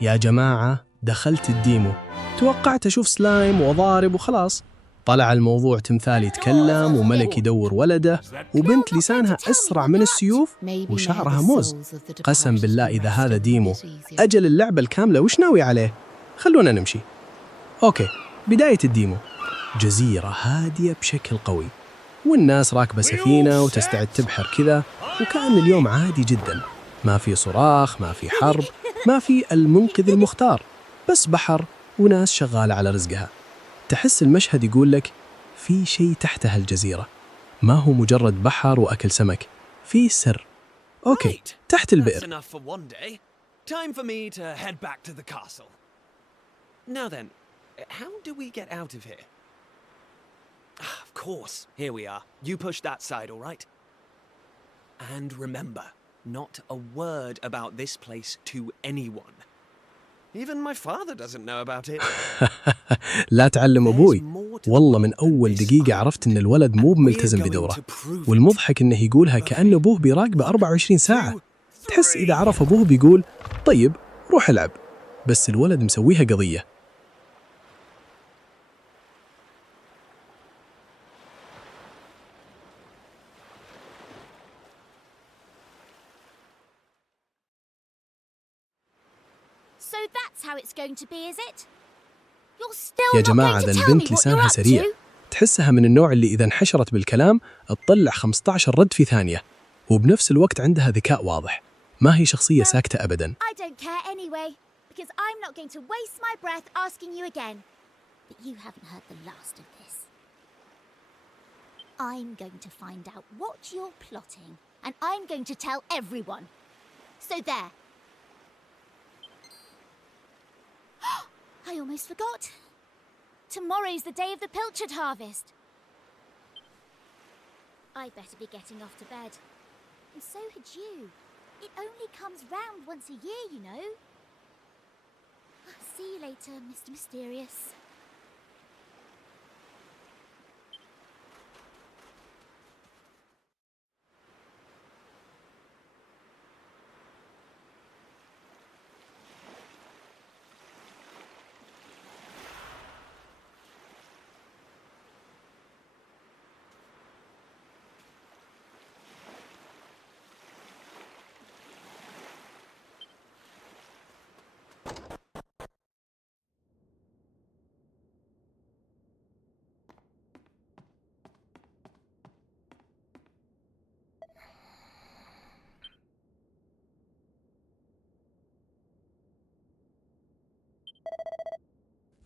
يا جماعة دخلت الديمو، توقعت أشوف سلايم وضارب وخلاص. طلع الموضوع تمثال يتكلم وملك يدور ولده وبنت لسانها أسرع من السيوف وشعرها موز. قسم بالله إذا هذا ديمو، أجل اللعبة الكاملة وش ناوي عليه؟ خلونا نمشي. أوكي، بداية الديمو: جزيرة هادية بشكل قوي، والناس راكبة سفينة وتستعد تبحر كذا، وكأن اليوم عادي جدا، ما في صراخ، ما في حرب، ما في المنقذ المختار، بس بحر وناس شغالة على رزقها. تحس المشهد يقول لك في شيء تحت هالجزيرة، ما هو مجرد بحر وأكل سمك، في سر. أوكي، تحت البئر. Time for me to head back to the castle. Now then, how do we get out of here? Of course, here we are. You push that side, all right? And remember, not a word about this place to anyone. Even my father doesn't know about it. لا تعلم أبوي. والله من أول دقيقة عرفت إن الولد مو ملتزم بدوره، والمضحك إنه يقولها كأن أبوه بيراقبه 24 ساعة. تحس إذا عرف أبوه بيقول طيب روح العب، بس الولد مسويها قضية. So that's how it's going to be, is it? You're still يا not جماعة going ذا to tell me البنت what you're لسانها up سريع، to? تحسها من النوع اللي إذا انحشرت بالكلام تطلع 15 رد في ثانية، وبنفس الوقت عندها ذكاء واضح، ما هي شخصية ساكتة أبداً. I don't care anyway, because I'm not going to waste my breath asking you again. But you haven't heard the last of this. I'm going to find out what you're plotting, and I'm going to tell everyone. So there. I almost forgot. Tomorrow's the day of the pilchard harvest. I'd better be getting off to bed. And so had you. It only comes round once a year, you know. See you later, Mr. Mysterious.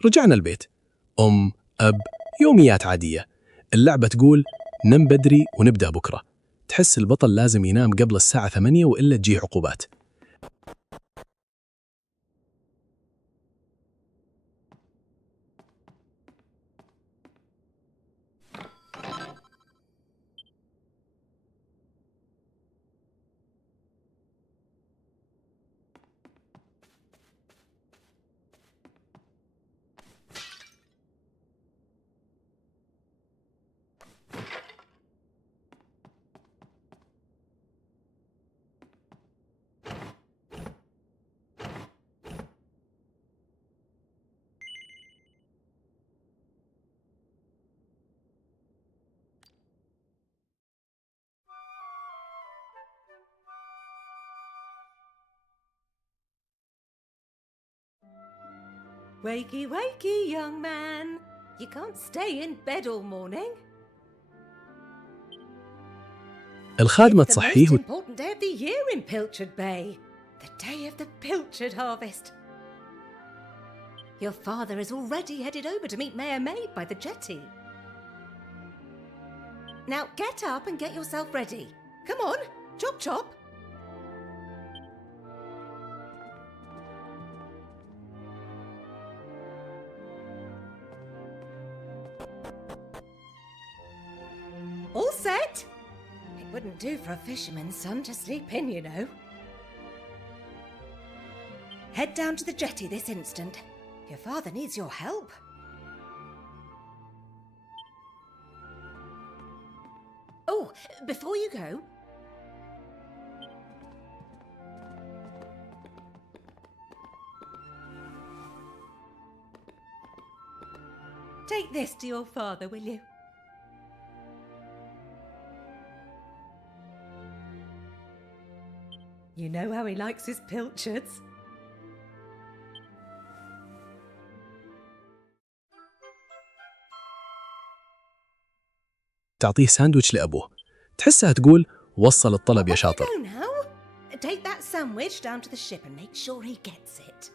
رجعنا البيت، أب، يوميات عادية. اللعبة تقول نم بدري ونبدأ بكرة. تحس البطل لازم ينام قبل الساعة 8 وإلا تجيه عقوبات. Wakey, wakey, young man. You can't stay in bed all morning. الخادمة It's the most تصحيه important day of the year in Pilchard Bay. The day of the pilchard harvest. Your father is already headed over to meet Mayor Maid by the jetty. Now get up and get yourself ready. Come on, chop chop. All set? It wouldn't do for a fisherman's son to sleep in, you know. Head down to the jetty this instant. Your father needs your help. Oh, before you go... Take this to your father, will you? You know how he likes his pilchards. تعطيه ساندويتش لأبوه. تحسها تقول وصل الطلب يا شاطر. Go now. Take that sandwich down to the ship and make sure he gets it.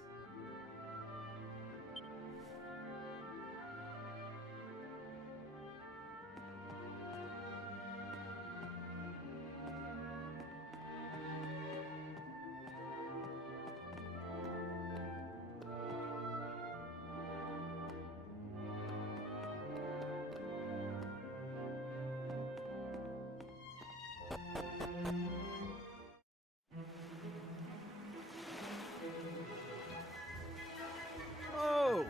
Oh!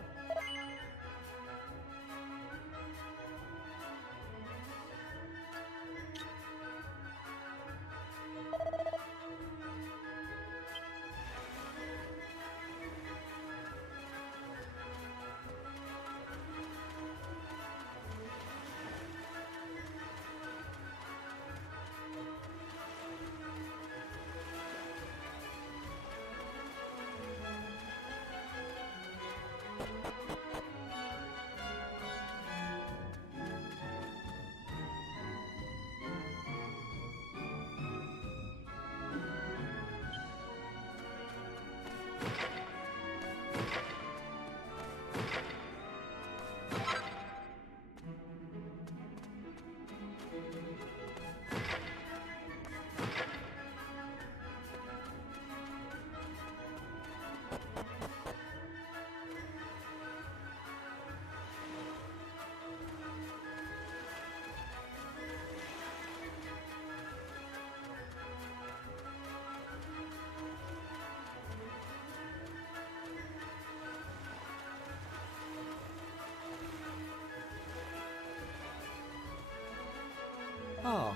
Ah.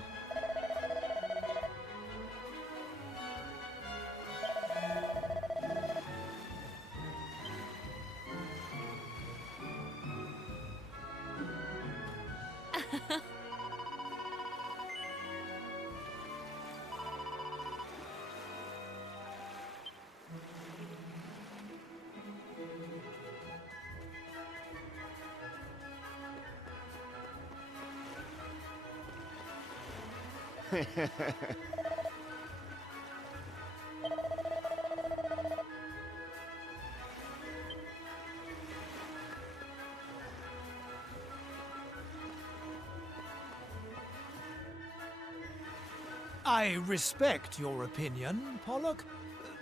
I respect your opinion, Pollock,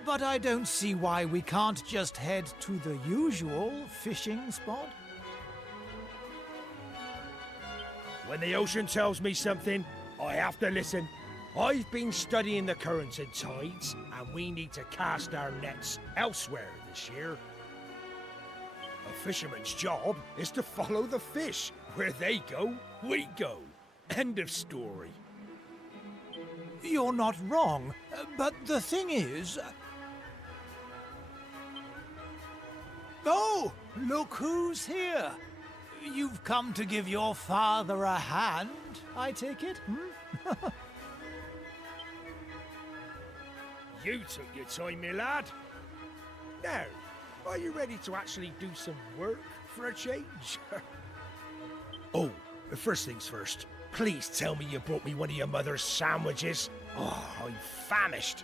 but I don't see why we can't just head to the usual fishing spot. When the ocean tells me something, I have to listen. I've been studying the currents and tides, and we need to cast our nets elsewhere this year. A fisherman's job is to follow the fish. Where they go, we go. End of story. You're not wrong, but the thing is... Oh, look who's here. You've come to give your father a hand, I take it? You took your time, my lad. Now, are you ready to actually do some work for a change? Oh, first things first. Please tell me you brought me one of your mother's sandwiches. Oh, I'm famished.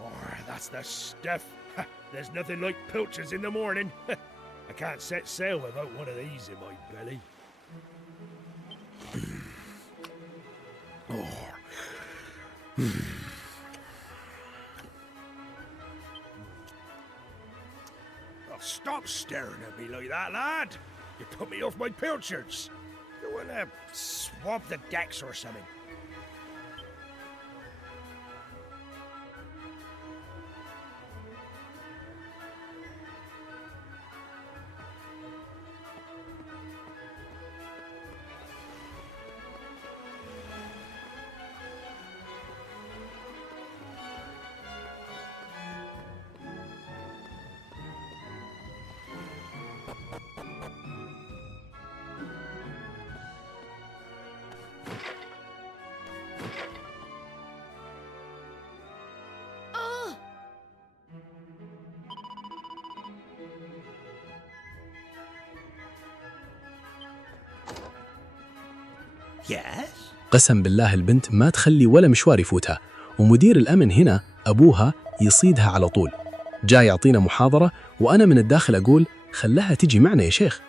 Oh, that's the stuff. There's nothing like pilchards in the morning. I can't set sail without one of these in my belly. Oh. Oh, stop staring at me like that, lad. You put me off my pilchards. You want to swab the decks or something? Yes? قسم بالله البنت ما تخلي ولا مشوار يفوتها، ومدير الأمن هنا أبوها يصيدها على طول. جاي يعطينا محاضرة وأنا من الداخل أقول خلها تجي معنا يا شيخ.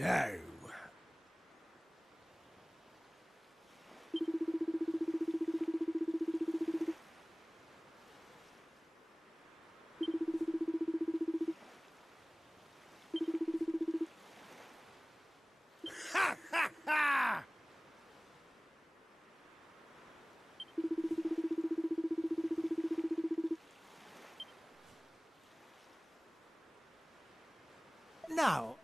No. Now,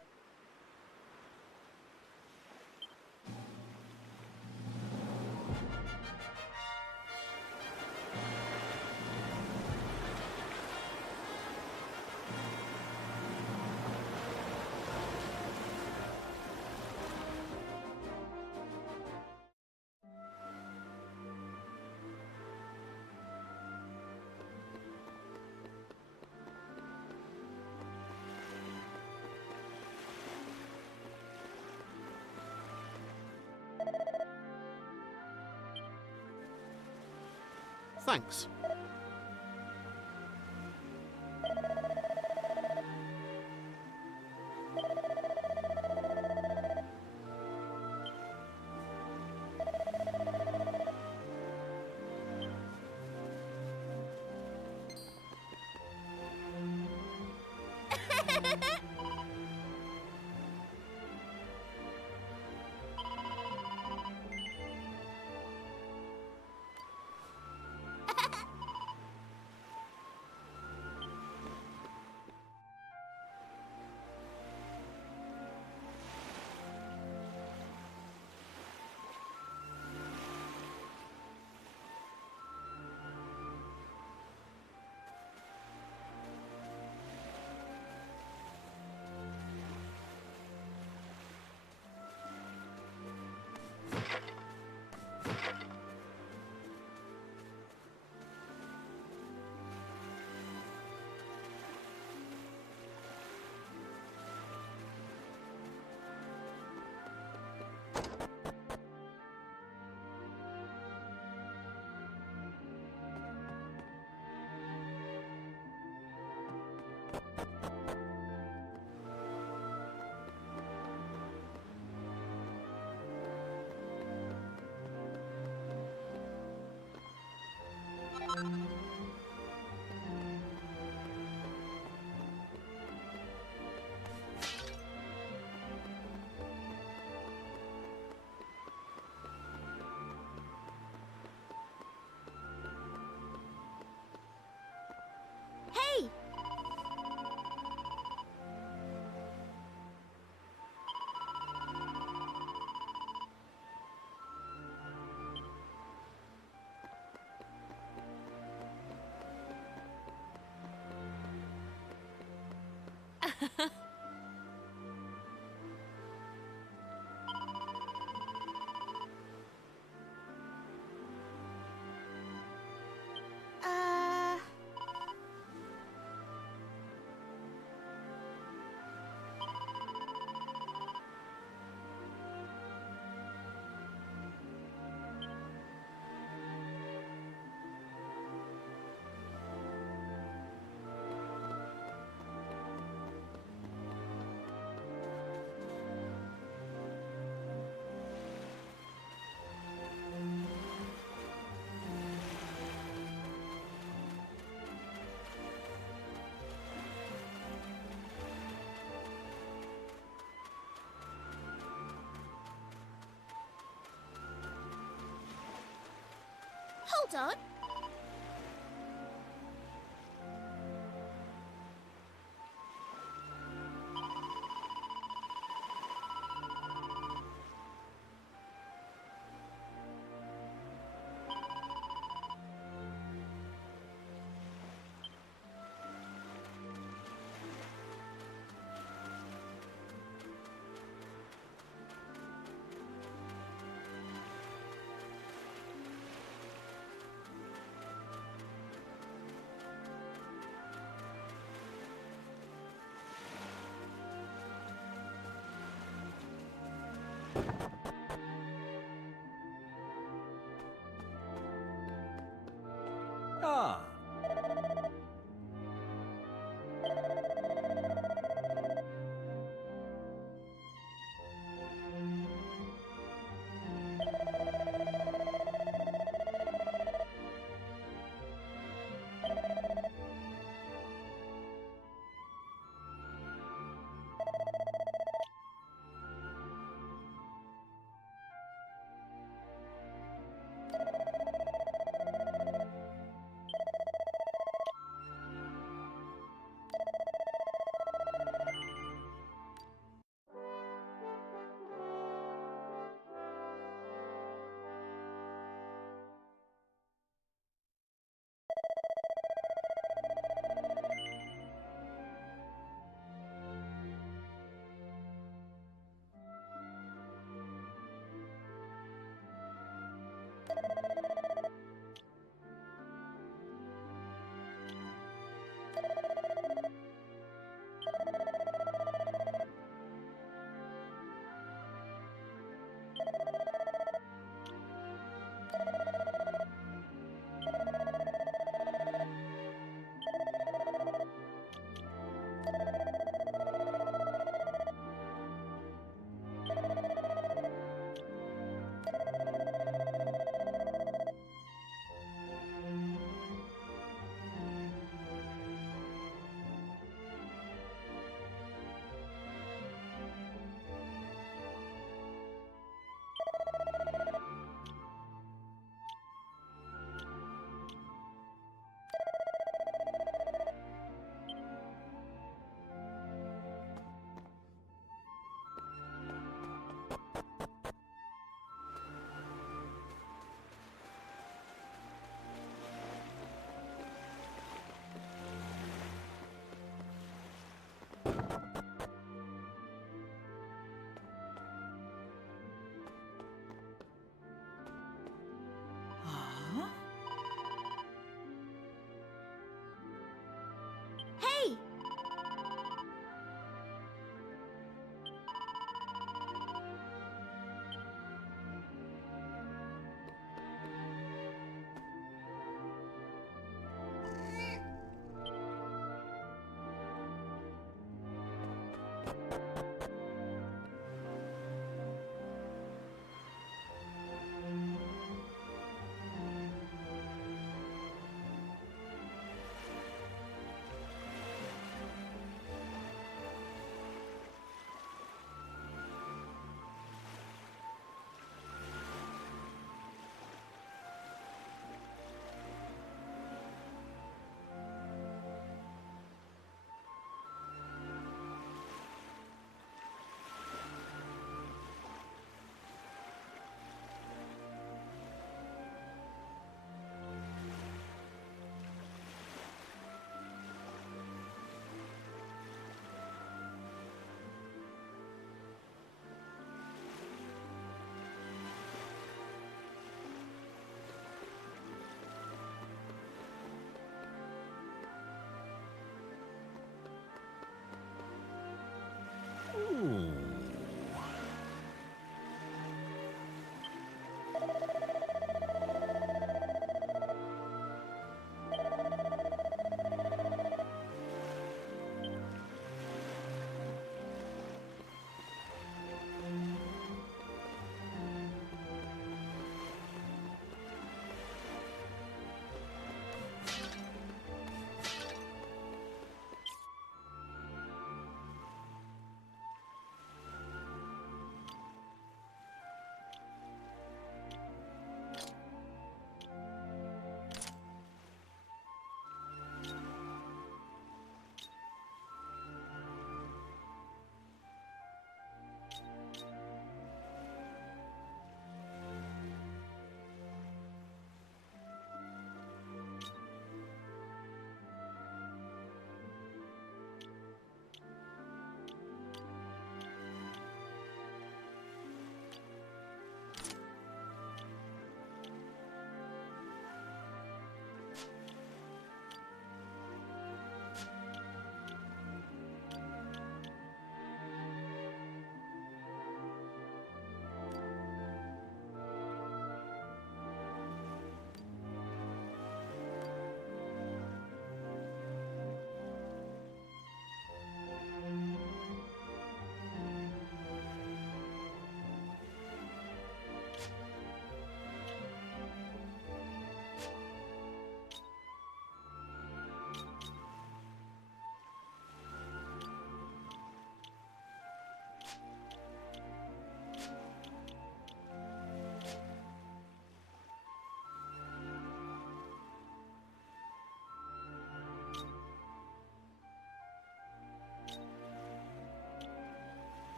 Thanks. Hold on. Ah.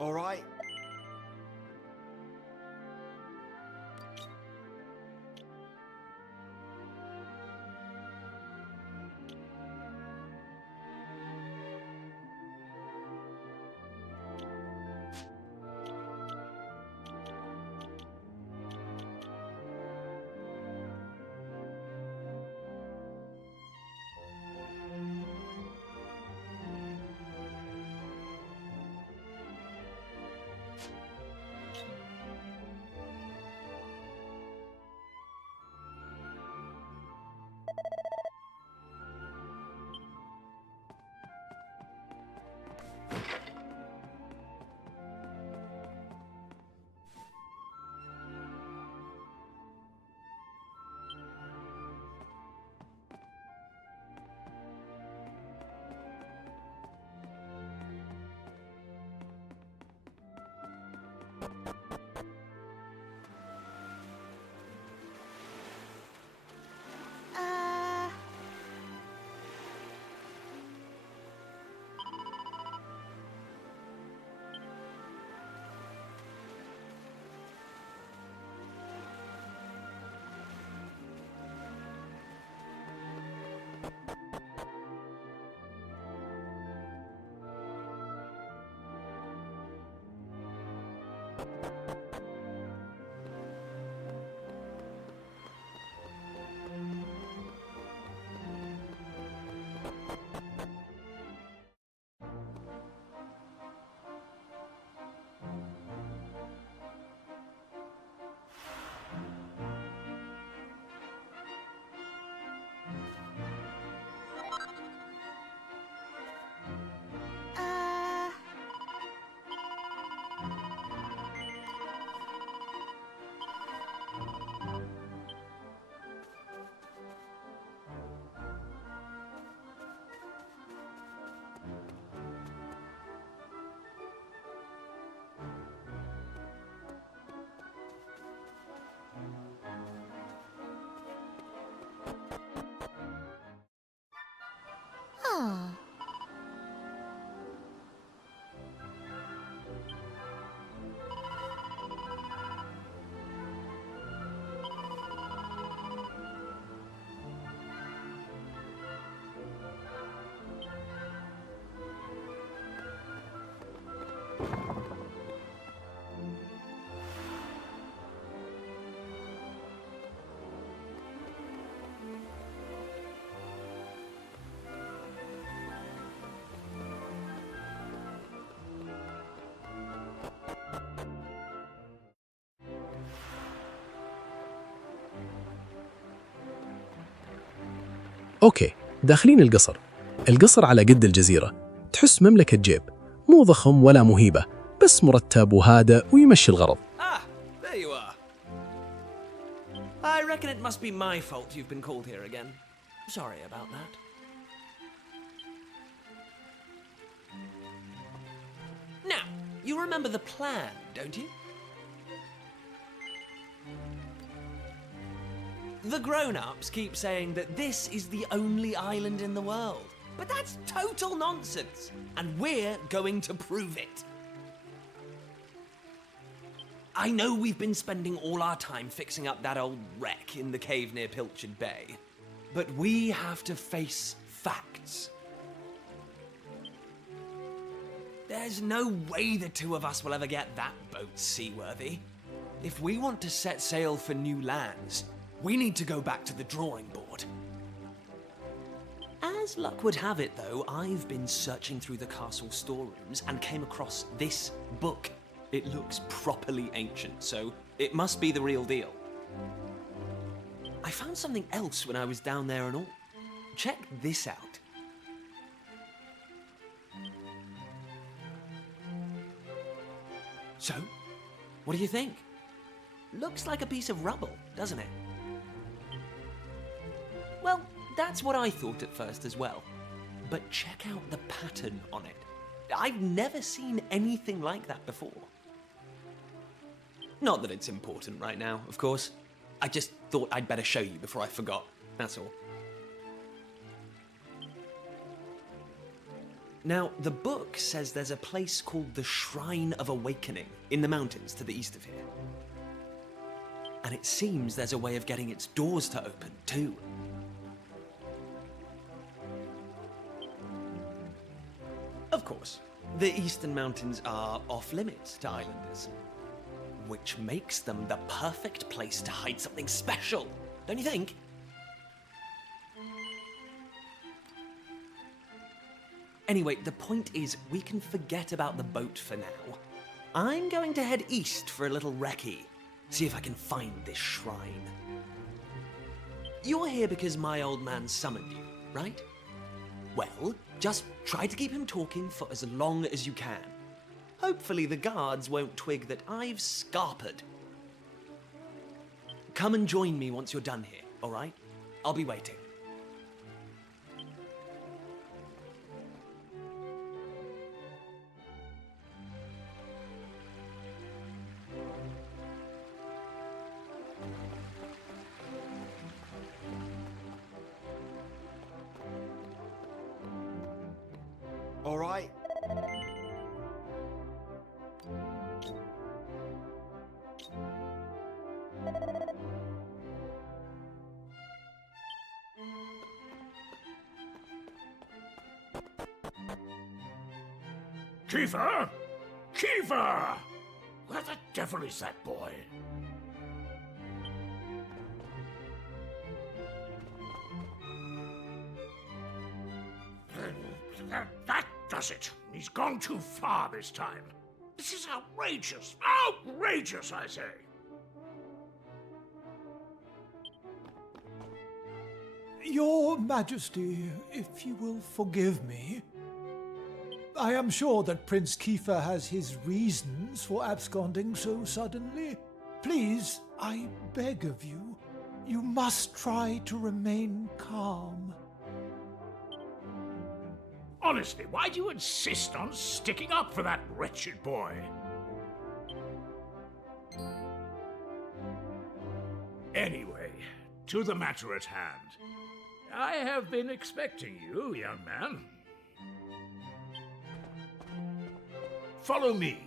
All right. Ah. أوكي، داخلين القصر. القصر على قد الجزيرة، تحس مملكة جيب، مو ضخم ولا مهيبة، بس مرتب وهادئ ويمشي الغرض. Ah, there you are. I reckon it must be my fault you've been called here again. Sorry about that. Now, you remember the plan, don't you? The grown-ups keep saying that this is the only island in the world. But that's total nonsense, and we're going to prove it. I know we've been spending all our time fixing up that old wreck in the cave near Pilchard Bay, but we have to face facts. There's no way the two of us will ever get that boat seaworthy. If we want to set sail for new lands, we need to go back to the drawing board. As luck would have it, though, I've been searching through the castle storerooms and came across this book. It looks properly ancient, so it must be the real deal. I found something else when I was down there and all. Check this out. So, what do you think? Looks like a piece of rubble, doesn't it? Well, that's what I thought at first as well. But check out the pattern on it. I've never seen anything like that before. Not that it's important right now, of course. I just thought I'd better show you before I forgot, that's all. Now, the book says there's a place called the Shrine of Awakening in the mountains to the east of here. And it seems there's a way of getting its doors to open, too. Of course, the eastern mountains are off-limits to islanders, which makes them the perfect place to hide something special, don't you think? Anyway, the point is, we can forget about the boat for now. I'm going to head east for a little recce, see if I can find this shrine. You're here because my old man summoned you, right? Well, just try to keep him talking for as long as you can. Hopefully the guards won't twig that I've scarpered. Come and join me once you're done here, all right? I'll be waiting. All right. Kiefer! Kiefer! Where the devil is that boy? That does it. He's gone too far this time. This is outrageous. Outrageous, I say. Your Majesty, if you will forgive me, I am sure that Prince Kiefer has his reasons for absconding so suddenly. Please, I beg of you, you must try to remain calm. Honestly, why do you insist on sticking up for that wretched boy? Anyway, to the matter at hand. I have been expecting you, young man. Follow me.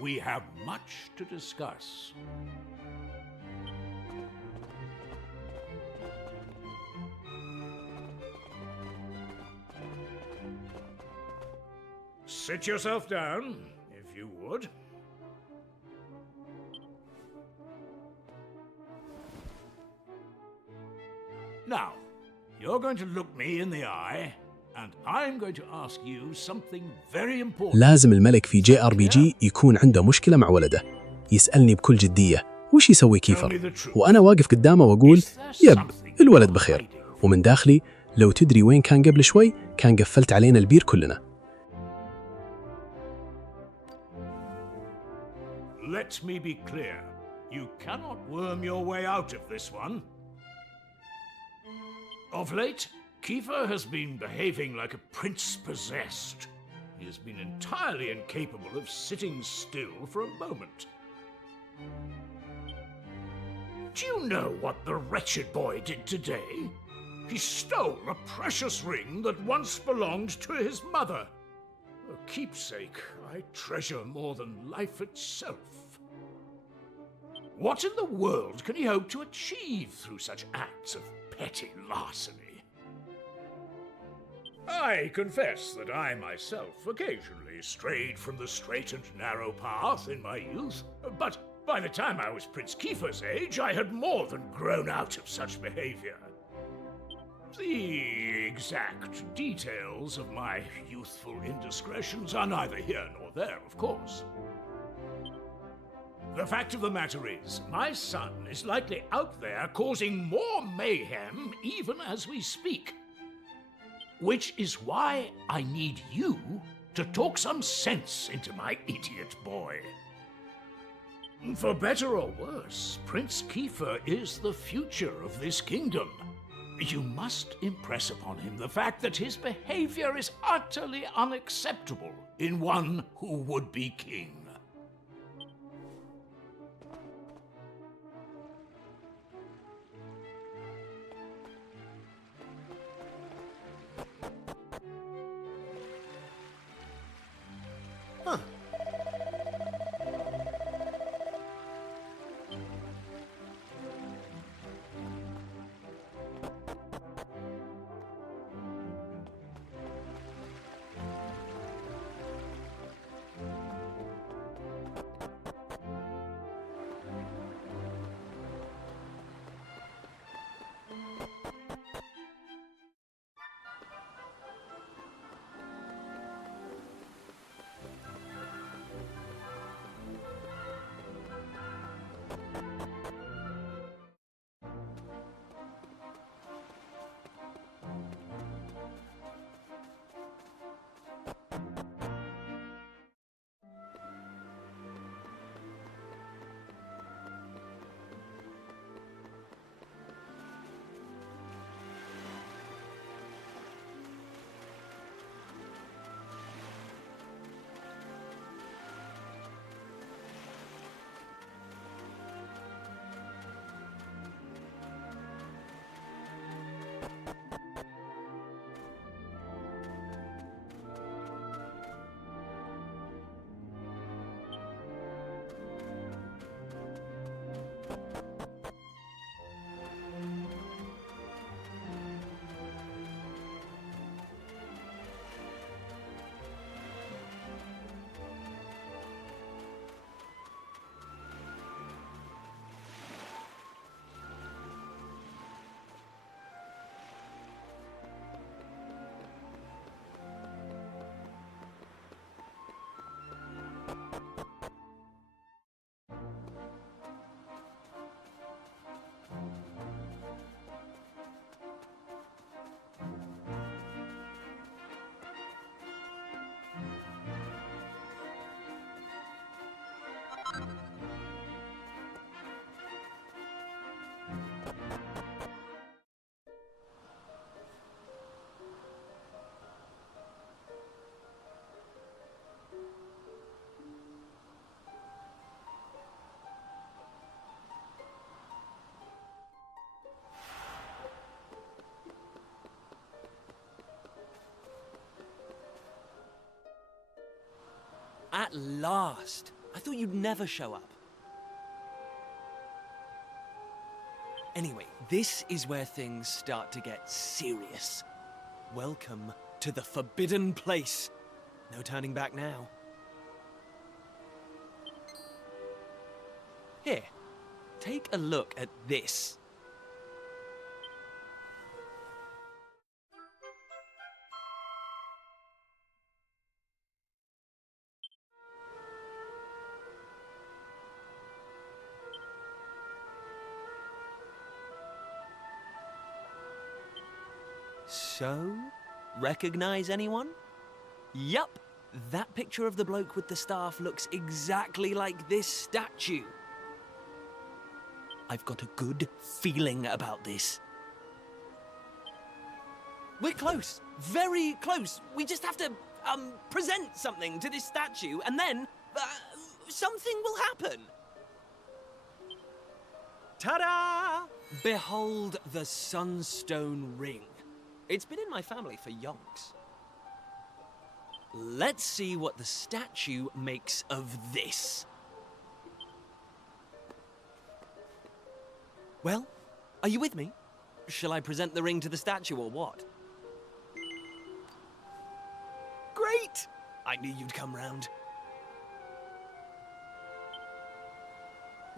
We have much to discuss. Sit yourself down, if you would. Now, you're going to look me in the eye, and I'm going to ask you something very important. لازم الملك في JRPG يكون عنده مشكلة مع ولده. يسألني بكل جدية وش يسوي كيفر؟ وأنا واقف قدامه وأقول يب الولد بخير. ومن داخلي لو تدري وين كان قبل شوي كان قفلت علينا البير كلنا. Let me be clear. You cannot worm your way out of this one. Of late, Kiefer has been behaving like a prince possessed. He has been entirely incapable of sitting still for a moment. Do you know what the wretched boy did today? He stole a precious ring that once belonged to his mother. A keepsake I treasure more than life itself. What in the world can he hope to achieve through such acts of petty larceny? I confess that I myself occasionally strayed from the straight and narrow path in my youth, but by the time I was Prince Kiefer's age, I had more than grown out of such behavior. The exact details of my youthful indiscretions are neither here nor there, of course. The fact of the matter is, my son is likely out there causing more mayhem even as we speak. Which is why I need you to talk some sense into my idiot boy. For better or worse, Prince Kiefer is the future of this kingdom. You must impress upon him the fact that his behavior is utterly unacceptable in one who would be king. At last! I thought you'd never show up. Anyway, this is where things start to get serious. Welcome to the forbidden place. No turning back now. Here, take a look at this. So, recognize anyone? Yup, that picture of the bloke with the staff looks exactly like this statue. I've got a good feeling about this. We're close, very close. We just have to, present something to this statue and then, something will happen. Ta-da! Behold the Sunstone Ring. It's been in my family for yonks. Let's see what the statue makes of this. Well, are you with me? Shall I present the ring to the statue or what? Great! I knew you'd come round.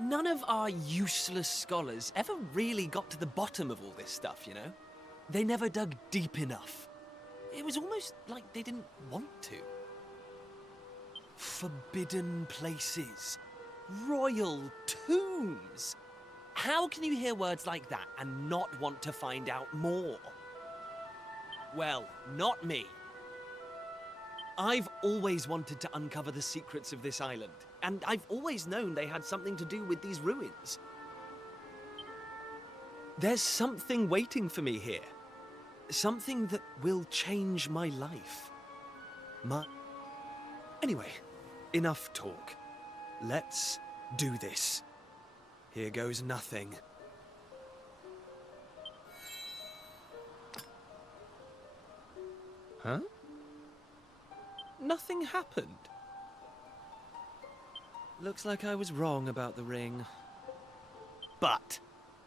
None of our useless scholars ever really got to the bottom of all this stuff, you know? They never dug deep enough. It was almost like they didn't want to. Forbidden places. Royal tombs. How can you hear words like that and not want to find out more? Well, not me. I've always wanted to uncover the secrets of this island, and I've always known they had something to do with these ruins. There's something waiting for me here. Something that will change my life. Anyway, enough talk. Let's do this. Here goes nothing. Huh? Nothing happened. Looks like I was wrong about the ring. But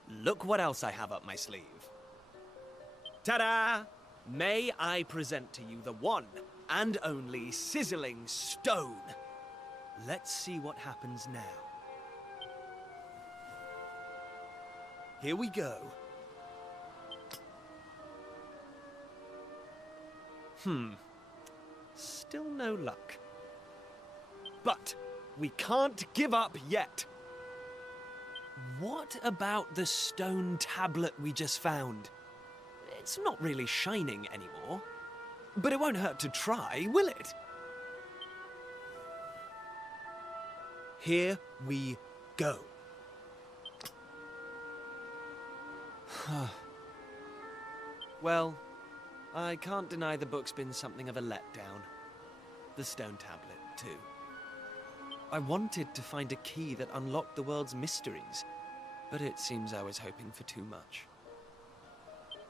look what else I have up my sleeve. Ta-da! May I present to you the one and only sizzling stone. Let's see what happens now. Here we go. Still no luck. But we can't give up yet. What about the stone tablet we just found? It's not really shining anymore. But it won't hurt to try, will it? Here we go. Well, I can't deny the book's been something of a letdown. The stone tablet, too. I wanted to find a key that unlocked the world's mysteries, but it seems I was hoping for too much.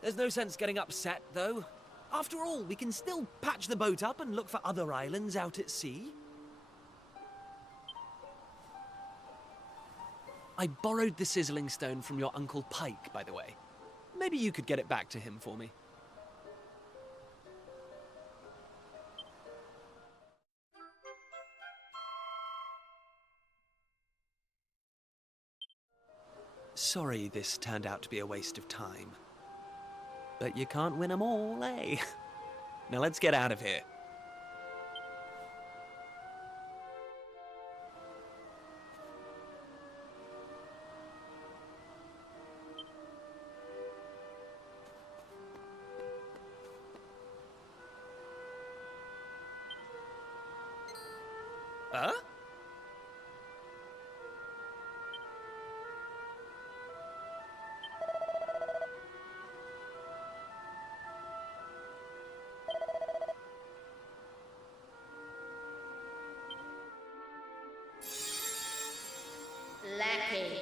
There's no sense getting upset, though. After all, we can still patch the boat up and look for other islands out at sea. I borrowed the sizzling stone from your Uncle Pike, by the way. Maybe you could get it back to him for me. Sorry this turned out to be a waste of time. But you can't win 'em all, eh? Now let's get out of here. Huh? Lacking.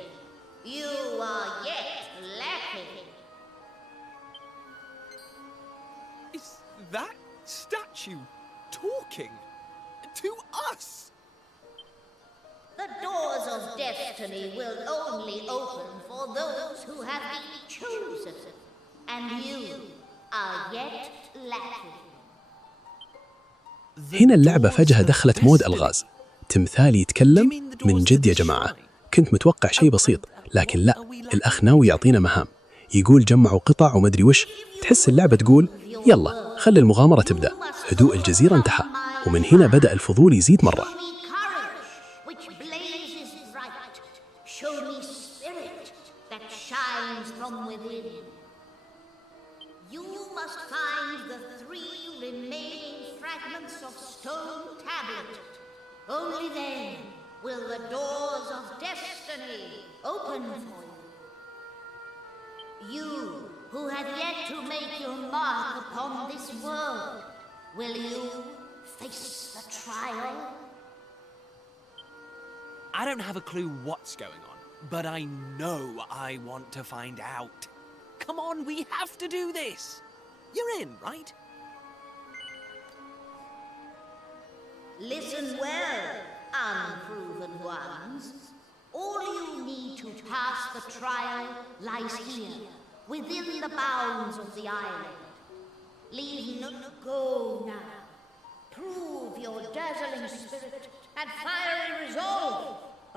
You are yet lacking. Is that statue talking to us? The doors of destiny will only open for those who have been chosen, and you are yet lacking. هنا اللعبة فجأة دخلت مود ألغاز. تمثال يتكلم؟ من جد يا جماعة كنت متوقع شيء بسيط، لكن لا، الأخ ناوي يعطينا مهام، يقول جمعوا قطع ومدري وش. تحس اللعبة تقول يلا خلي المغامرة تبدأ. هدوء الجزيرة انتهى، ومن هنا بدأ الفضول يزيد مرة. You must find the 3 remaining fragments of stone tablet. Only then will the doors of destiny open for you. You who have yet to make your mark upon this world, will you face the trial? I don't have a clue what's going on, but I know I want to find out. Come on, we have to do this. You're in, right? Listen well, unproven ones. All you need to pass the trial lies here, within the bounds of the island. Leave no go now. Prove your dazzling spirit and fiery resolve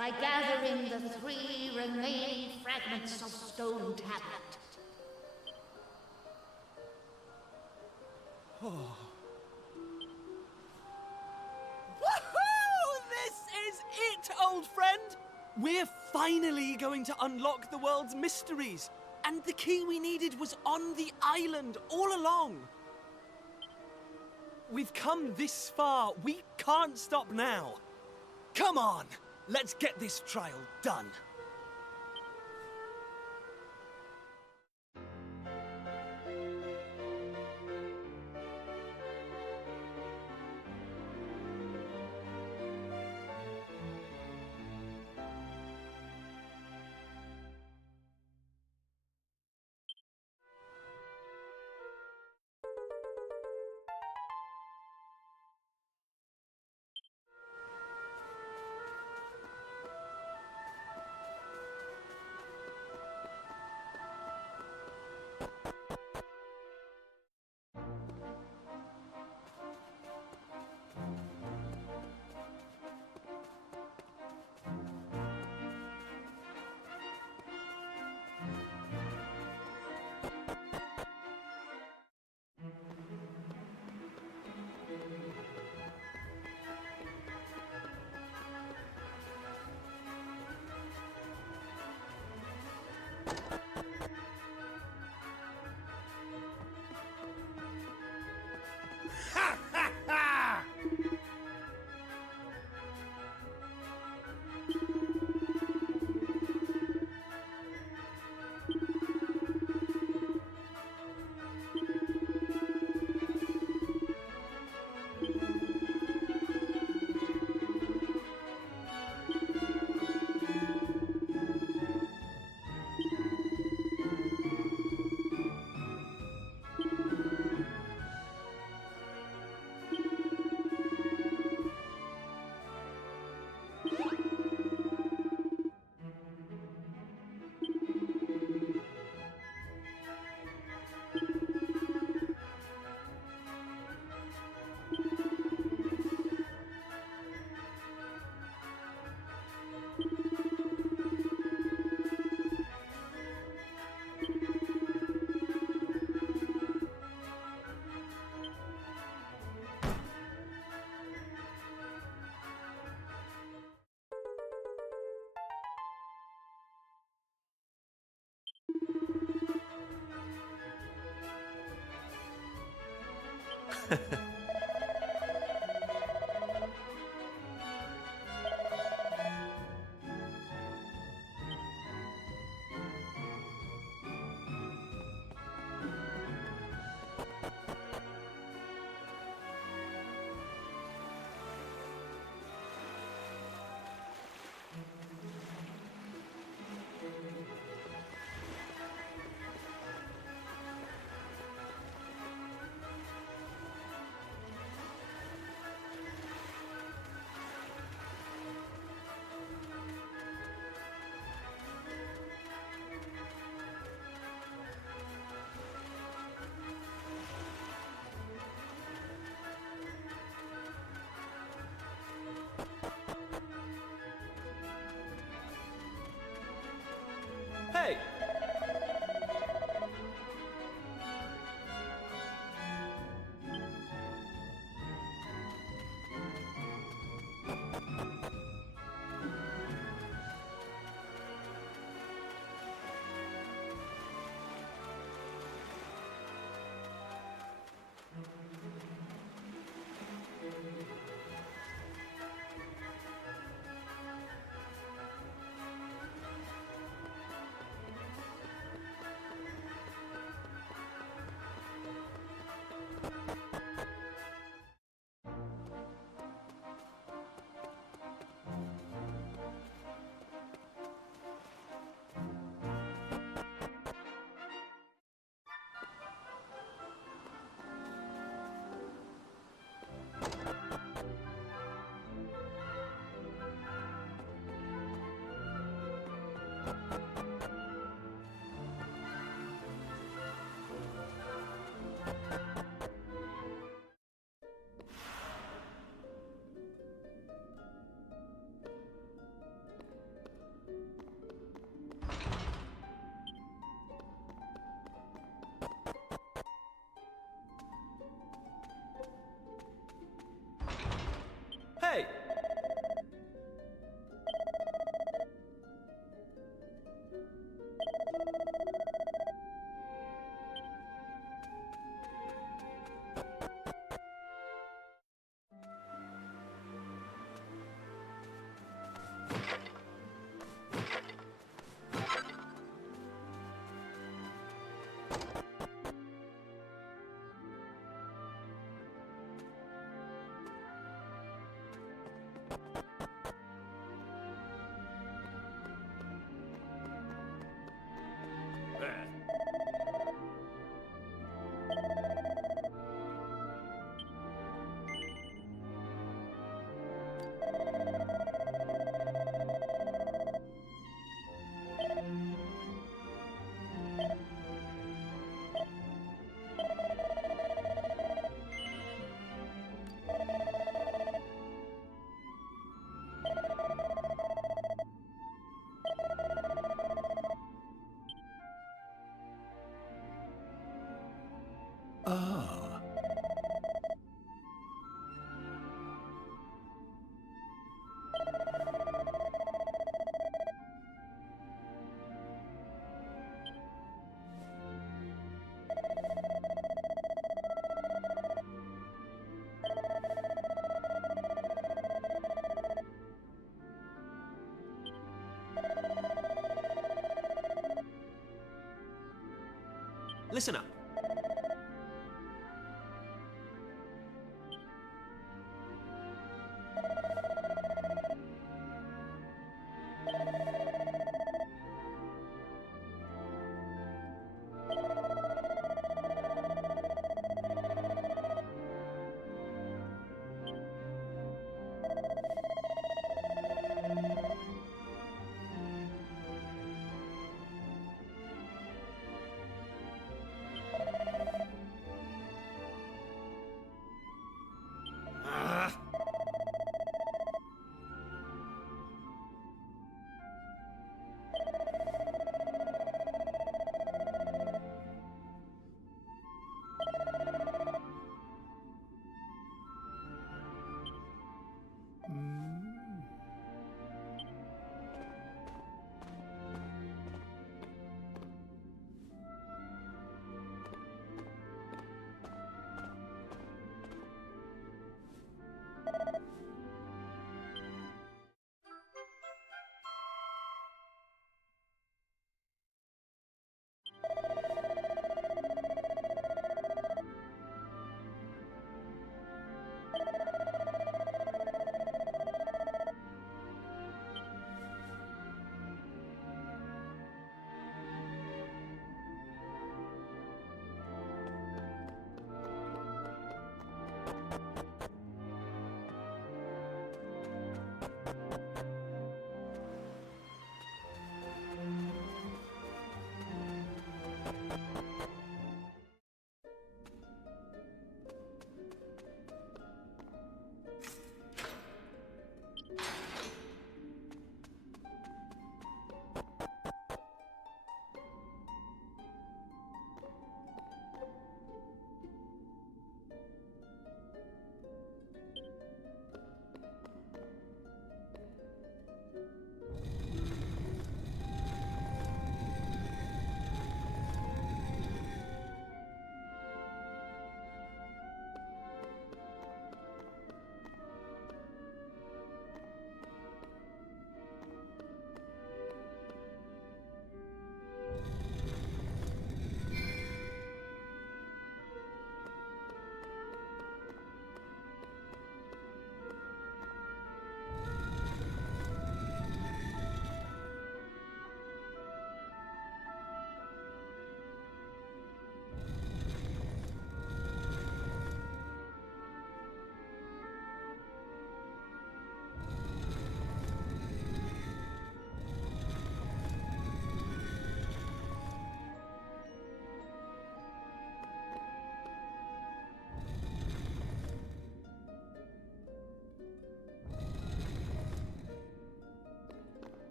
by gathering the 3 remaining fragments of stone tablet. Woohoo! This is it, old friend! We're finally going to unlock the world's mysteries. And the key we needed was on the island all along. We've come this far. We can't stop now. Come on, let's get this trial done. Listen up.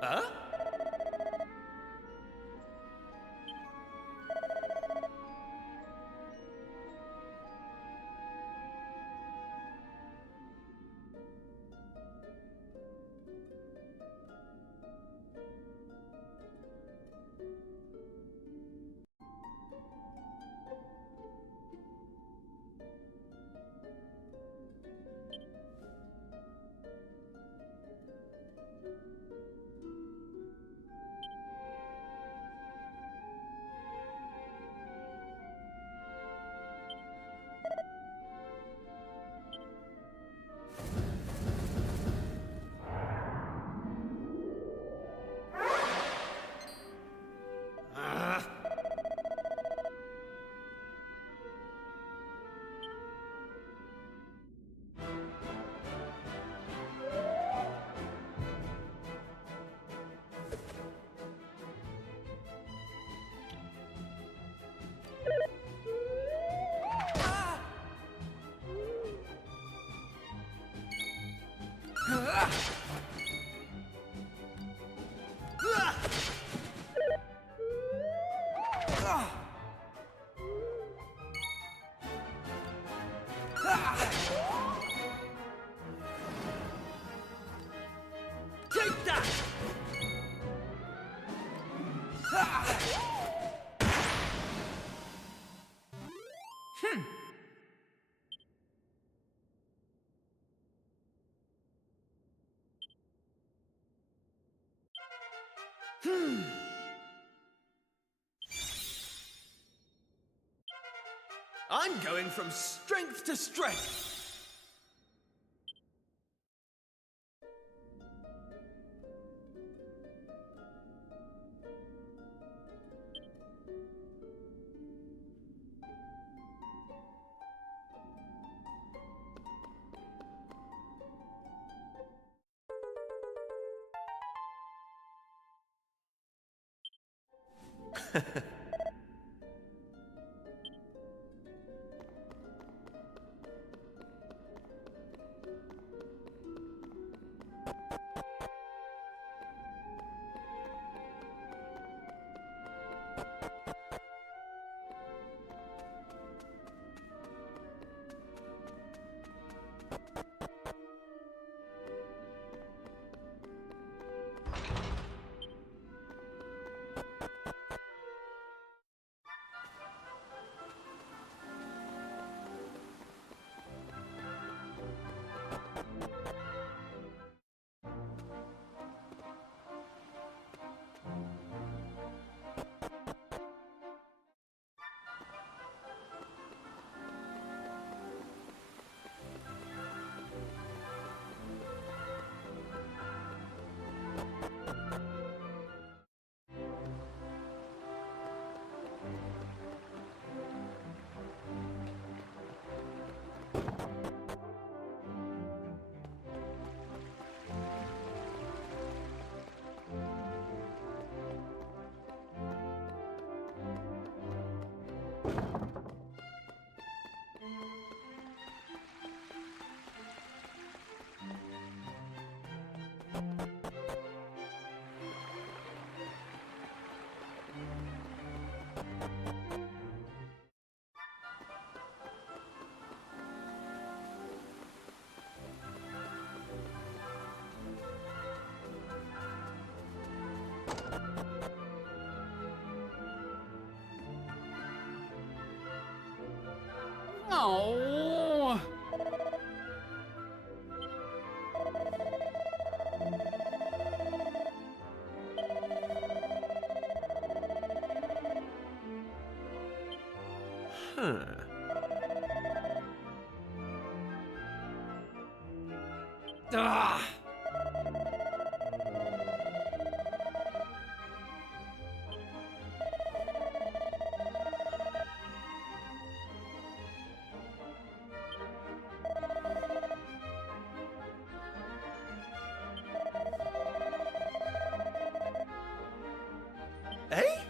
Huh? Take that! I'm going from strength to strength. Oh. Ah. Eh?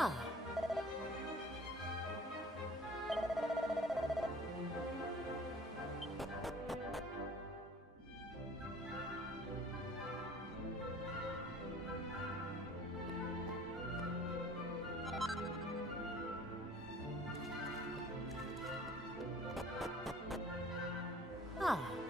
Ah. Ah.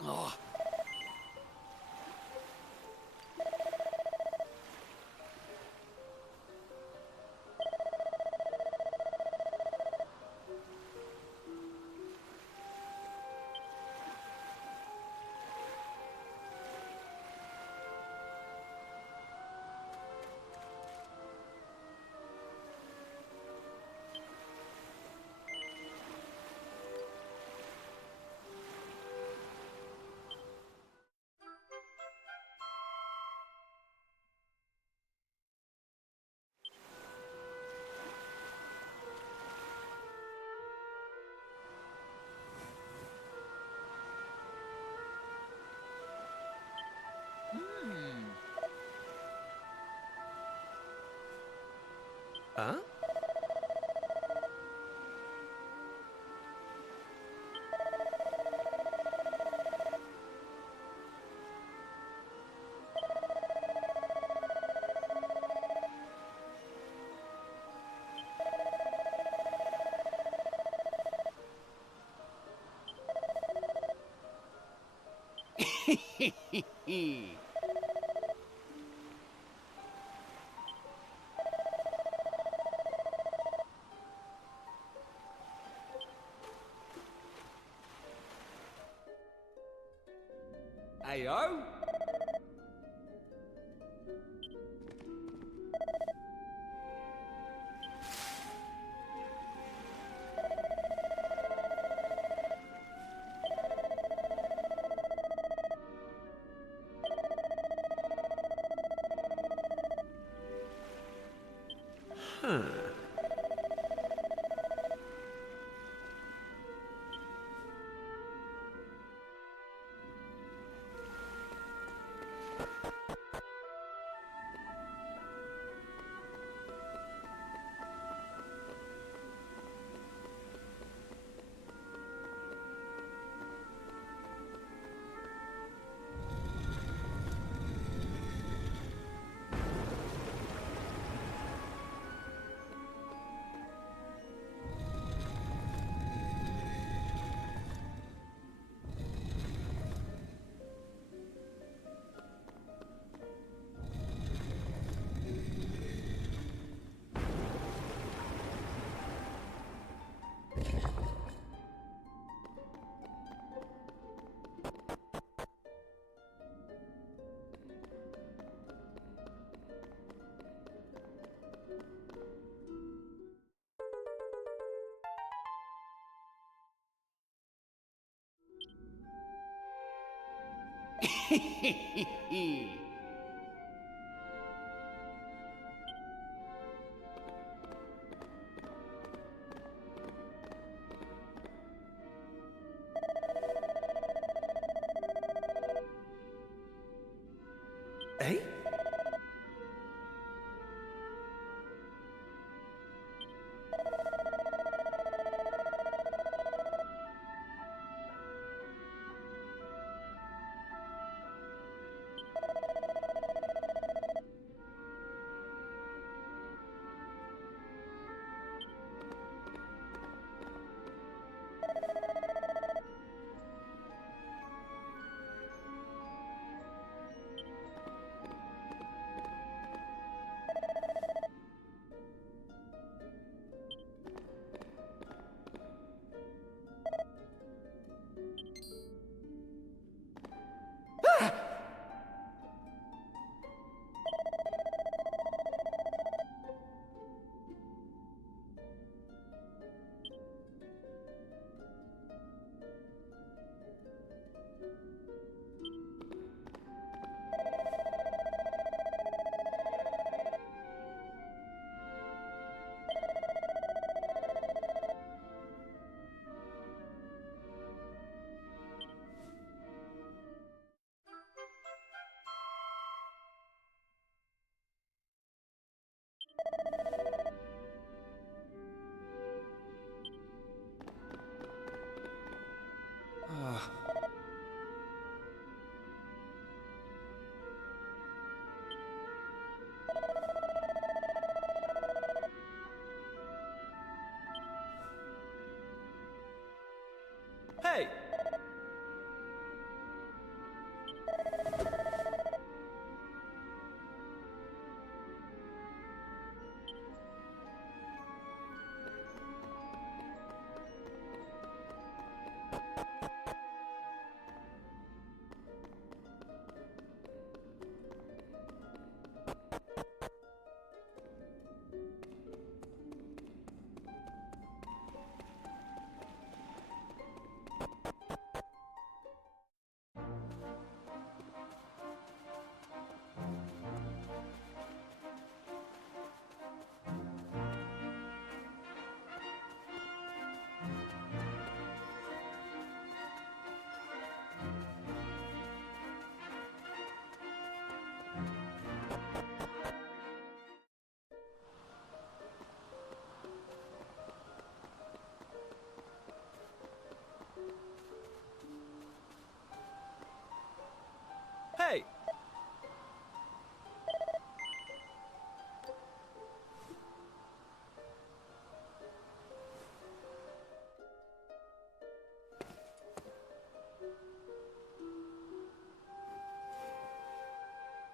Oh. Huh? Ayo? Eh? Hey! Hey!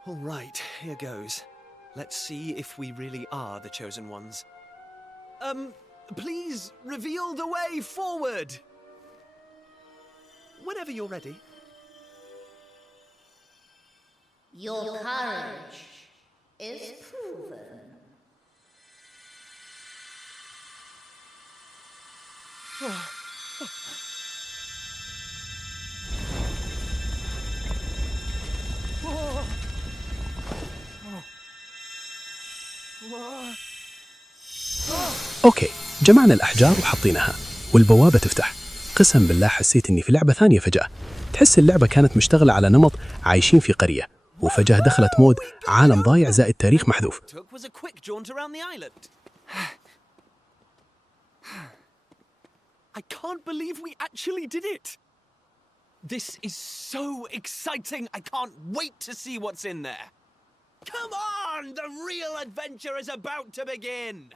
All right, here goes. Let's see if we really are the chosen ones. Please reveal the way forward! Whenever you're ready. Your courage is proven. أوكي، جمعنا الأحجار وحطيناها والبوابة تفتح. قسم بالله حسيت إني في لعبة ثانية فجأة. تحس اللعبة كانت مشتغلة على نمط عايشين في قرية، وفجأة دخلت مود عالم ضايع زائد تاريخ محذوف. I can't believe we actually did it! This is so exciting! I can't wait to see what's in there! Come on! The real adventure is about to begin!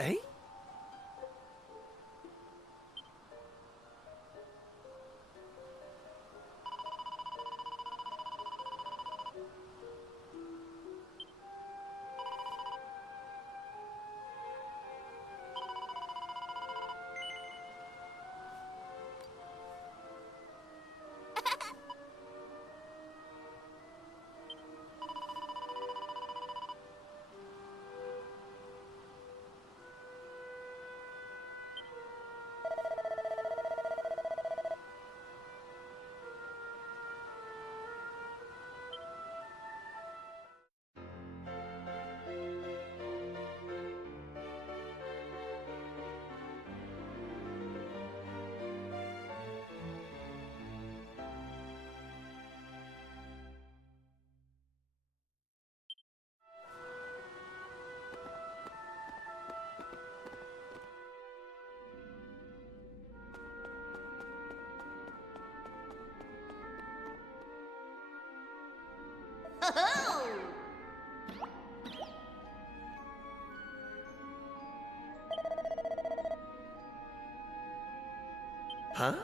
Eh? Huh?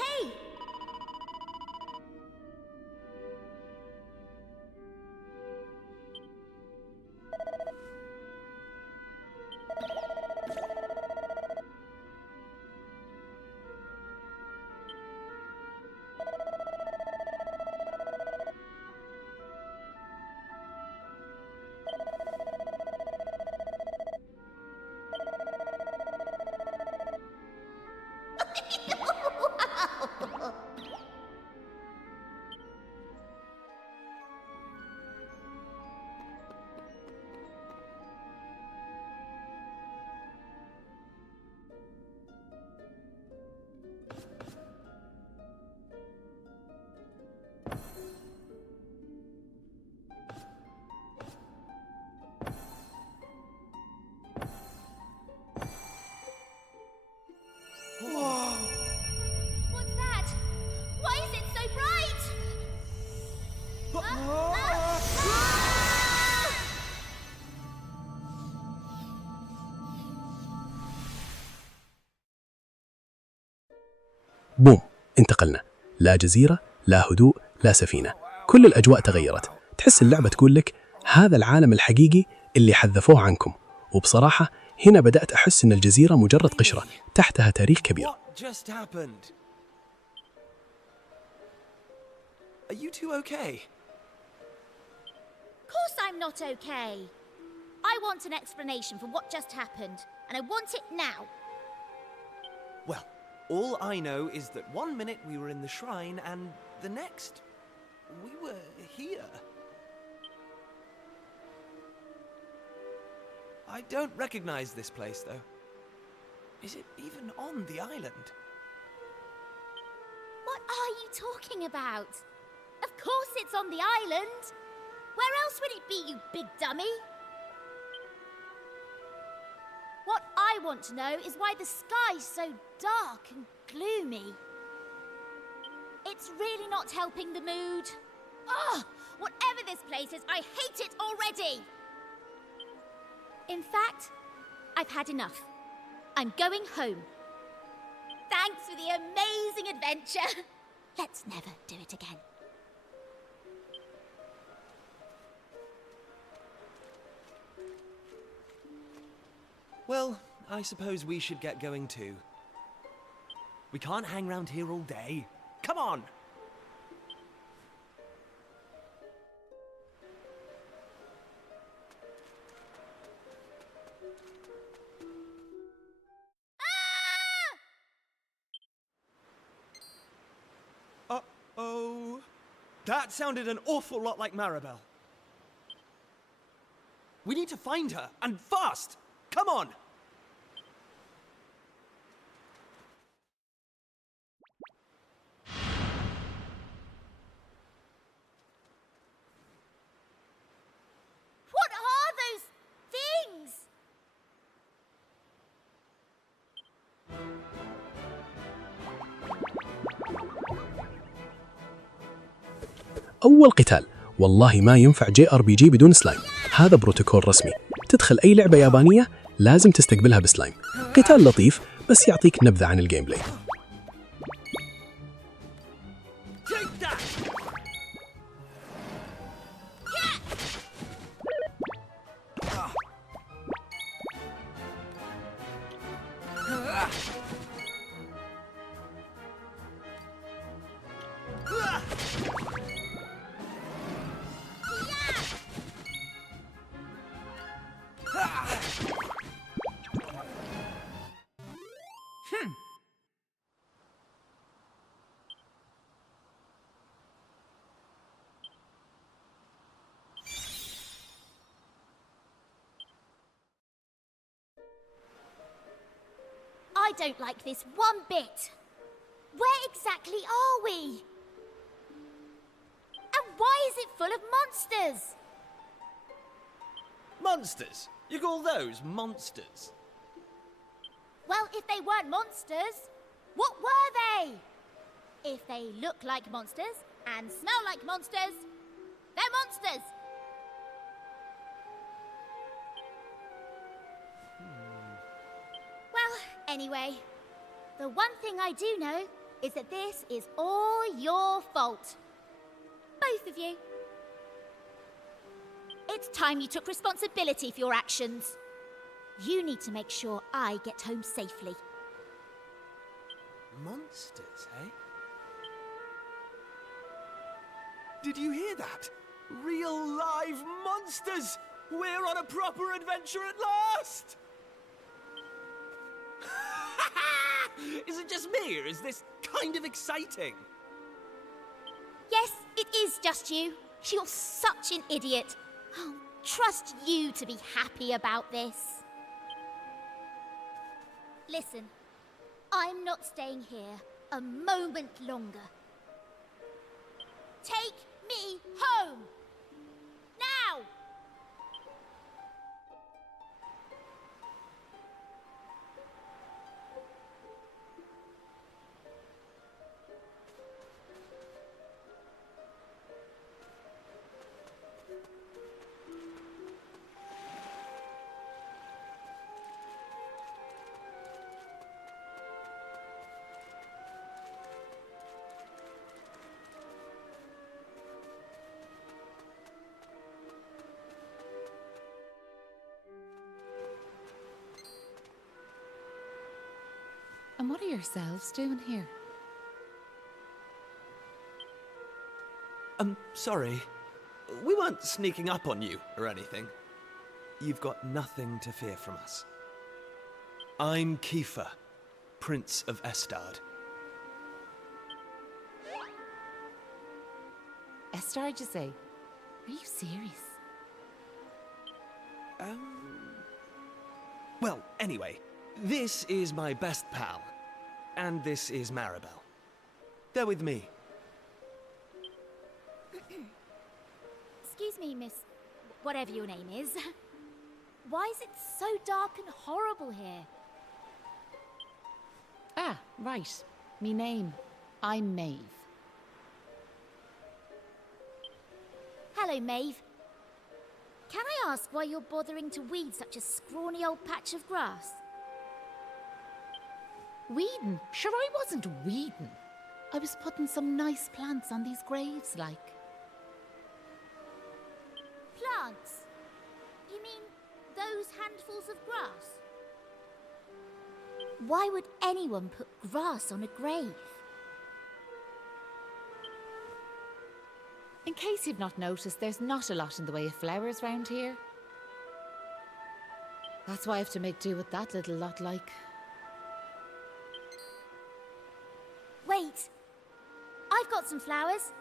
Hey! What's that? Why is it so bright? بوم، انتقلنا. لا جزيرة، لا هدوء، لا سفينة. كل الأجواء تغيرت. تحس اللعبة تقول لك هذا العالم الحقيقي اللي حذفوه عنكم. وبصراحة هنا بدأت أحس إن الجزيرة مجرد قشرة تحتها تاريخ كبير. What just happened? Are you two okay? Of course I'm not okay. I want an explanation for what just happened, and I want it now. Well, all I know is that one minute we were in the shrine and the next we were here. I don't recognize this place, though. Is it even on the island? What are you talking about? Of course it's on the island. Where else would it be, you big dummy? What I want to know is why the sky's so dark and gloomy. It's really not helping the mood. Ugh! Whatever this place is, I hate it already! In fact, I've had enough. I'm going home. Thanks for the amazing adventure. Let's never do it again. Well, I suppose we should get going too. We can't hang around here all day. Come on! Uh-oh. That sounded an awful lot like Maribel. We need to find her, and fast! Come on! What are those things? أول قتال. والله ما ينفع JRPG بدون سلايم. هذا بروتوكول رسمي. تدخل أي لعبة يابانية لازم تستقبلها بسلايم. قتال لطيف بس يعطيك نبذة عن الجيم بلاي. Take that! I don't like this one bit. Where exactly are we? And why is it full of monsters? Monsters? You call those monsters? Well, if they weren't monsters, what were they? If they look like monsters and smell like monsters, they're monsters. Well, anyway, the one thing I do know is that this is all your fault. Both of you. It's time you took responsibility for your actions. You need to make sure I get home safely. Monsters, eh? Did you hear that? Real live monsters! We're on a proper adventure at last! Is it just me, or is this kind of exciting? Yes, it is just you. You're such an idiot. I'll trust you to be happy about this. Listen, I'm not staying here a moment longer. Take me home! Now! And what are yourselves doing here? Sorry. We weren't sneaking up on you or anything. You've got nothing to fear from us. I'm Kiefer, Prince of Estard. Estard, you say? Are you serious? Well, anyway, this is my best pal. And this is Maribel. They're with me. Excuse me, miss... whatever your name is. Why is it so dark and horrible here? Ah, right. Me name. I'm Maeve. Hello, Maeve. Can I ask why you're bothering to weed such a scrawny old patch of grass? Weeding? Sure, I wasn't weeding. I was putting some nice plants on these graves, like. Plants? You mean those handfuls of grass? Why would anyone put grass on a grave? In case you've not noticed, there's not a lot in the way of flowers round here. That's why I have to make do with that little lot, like. Wait! I've got some flowers.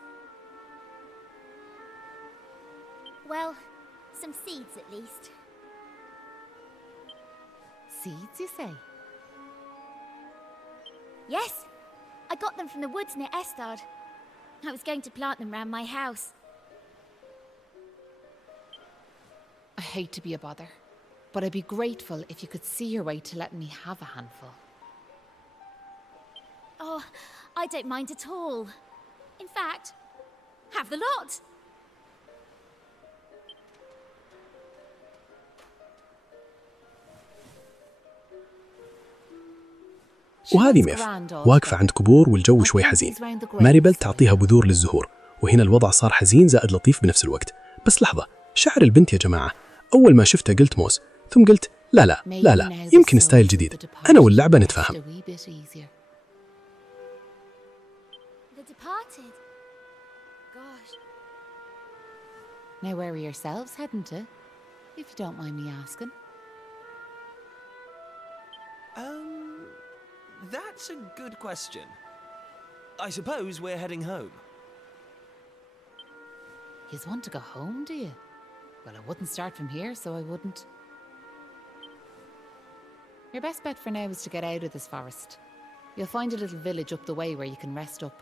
Well, some seeds at least. Seeds, you say? Yes, I got them from the woods near Estard. I was going to plant them round my house. I hate to be a bother, but I'd be grateful if you could see your way to letting me have a handful. Oh, I don't mind at all. In fact, have the lot. وهذه ميف واقفة عند قبور والجو شوي حزين. ماريبل تعطيها بذور للزهور، وهنا الوضع صار حزين زائد لطيف بنفس الوقت. بس لحظة، شعر البنت يا جماعة. أول ما شفتها قلت موس، ثم قلت لا لا لا لا، يمكن ستايل جديد. أنا واللعبة نتفاهم. Now where are yourselves heading to, if you don't mind me asking? That's a good question. I suppose we're heading home. You want to go home, do you? Well, I wouldn't start from here, so I wouldn't. Your best bet for now is to get out of this forest. You'll find a little village up the way where you can rest up.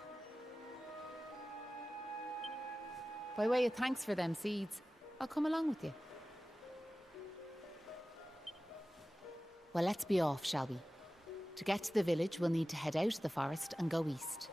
By way of thanks for them seeds, I'll come along with you. Well, let's be off, shall we? To get to the village, we'll need to head out of the forest and go east.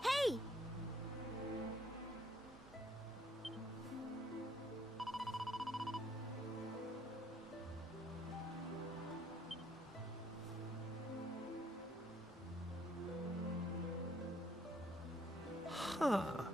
Hey! Huh.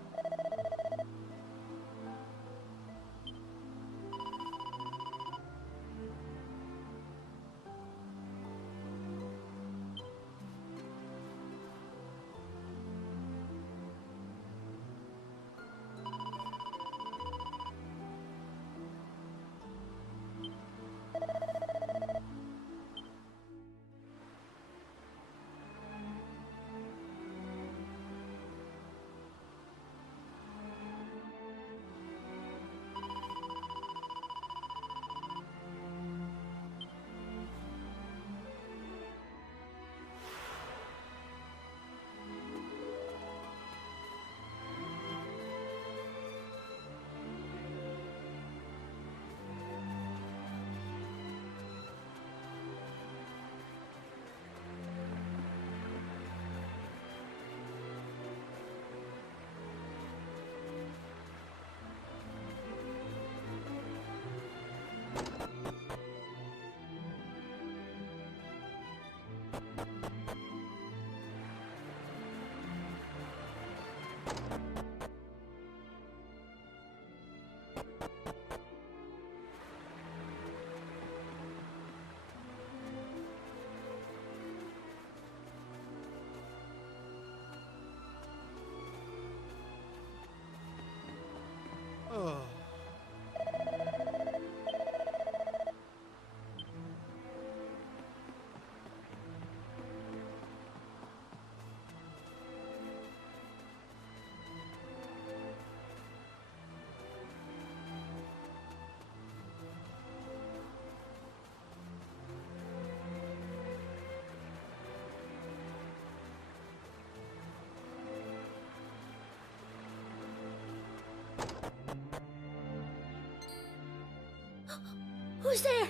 Who's there?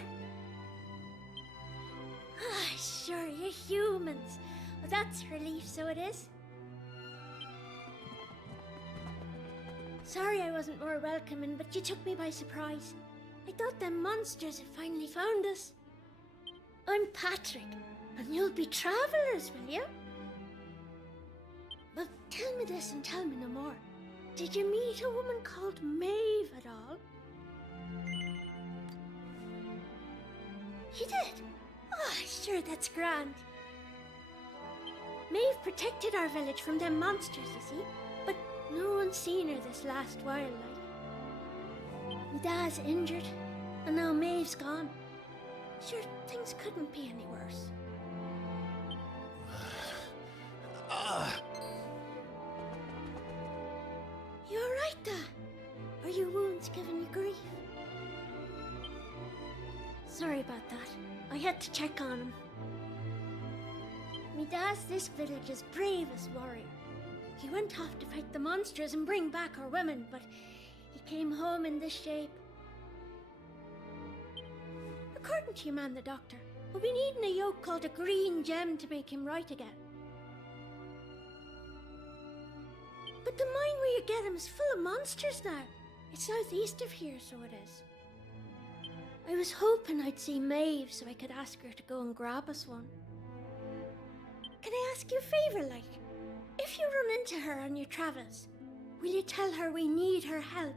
Ah, sure, you're humans. Well, that's a relief, so it is. Sorry I wasn't more welcoming, but you took me by surprise. I thought them monsters had finally found us. I'm Patrick, and you'll be travellers, will you? Well, tell me this and tell me no more. Did you meet a woman called Maeve at all? You did? Oh, sure, that's grand. Maeve protected our village from them monsters, you see, but no one's seen her this last while, like. My dad's injured, and now Maeve's gone. Sure, things couldn't be any worse. You alright, Dad? Are your wounds giving you grief? Sorry about that. I had to check on him. Me dad's this village's bravest warrior. He went off to fight the monsters and bring back our women, but he came home in this shape. According to your man, the doctor, we'll be needing a yoke called a green gem to make him right again. But the mine where you get him is full of monsters now. It's southeast of here, so it is. I was hoping I'd see Maeve so I could ask her to go and grab us one. Can I ask you a favour, like? If you run into her on your travels, will you tell her we need her help?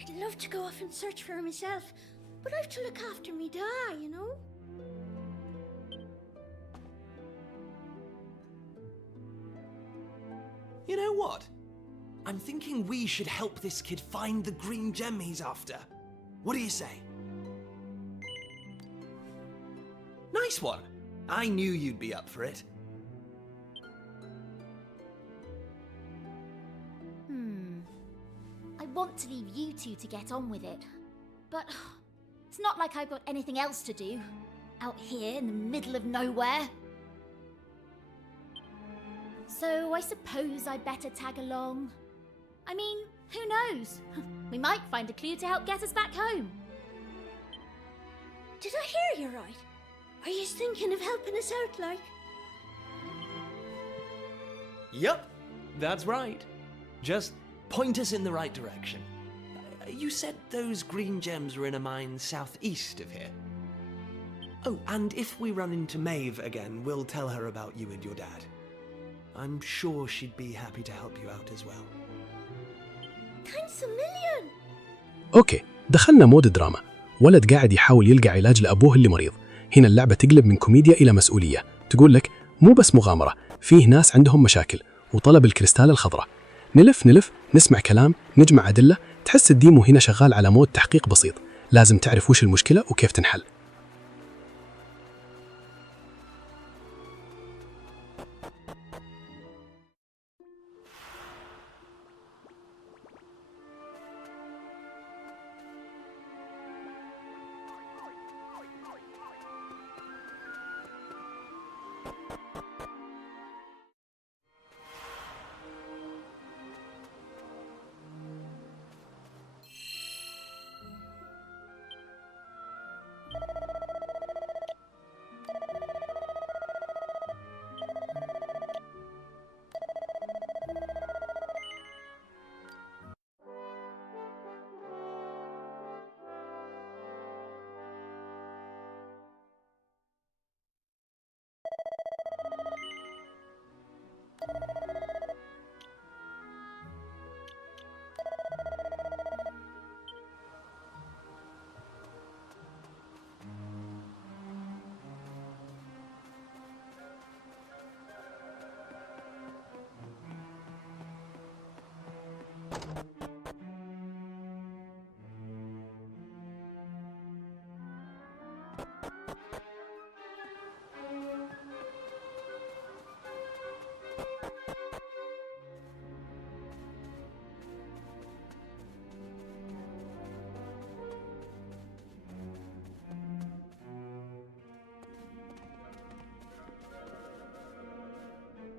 I'd love to go off and search for her myself, but I've to look after me dad, you know? You know what? I'm thinking we should help this kid find the green gem he's after. What do you say? Nice one. I knew you'd be up for it. I want to leave you two to get on with it. But it's not like I've got anything else to do. Out here in the middle of nowhere. So I suppose I'd better tag along. I mean, who knows? We might find a clue to help get us back home. Did I hear you right? Are you thinking of helping us out, like? Yup, that's right. Just point us in the right direction. You said those green gems were in a mine southeast of here. Oh, and if we run into Maeve again, we'll tell her about you and your dad. I'm sure she'd be happy to help you out as well. Thanks a million. أوكي، دخلنا مود دراما. ولد قاعد يحاول يلقى علاج لأبوه اللي مريض. هنا اللعبة تقلب من كوميديا إلى مسؤولية. تقول لك مو بس مغامرة، فيه ناس عندهم مشاكل وطلب الكريستال الخضراء. نلف نسمع كلام، نجمع أدلة. تحس الديمو هنا شغال على مود تحقيق بسيط. لازم تعرف وش المشكلة وكيف تنحل.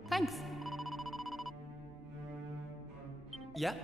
Thanks. Yeah?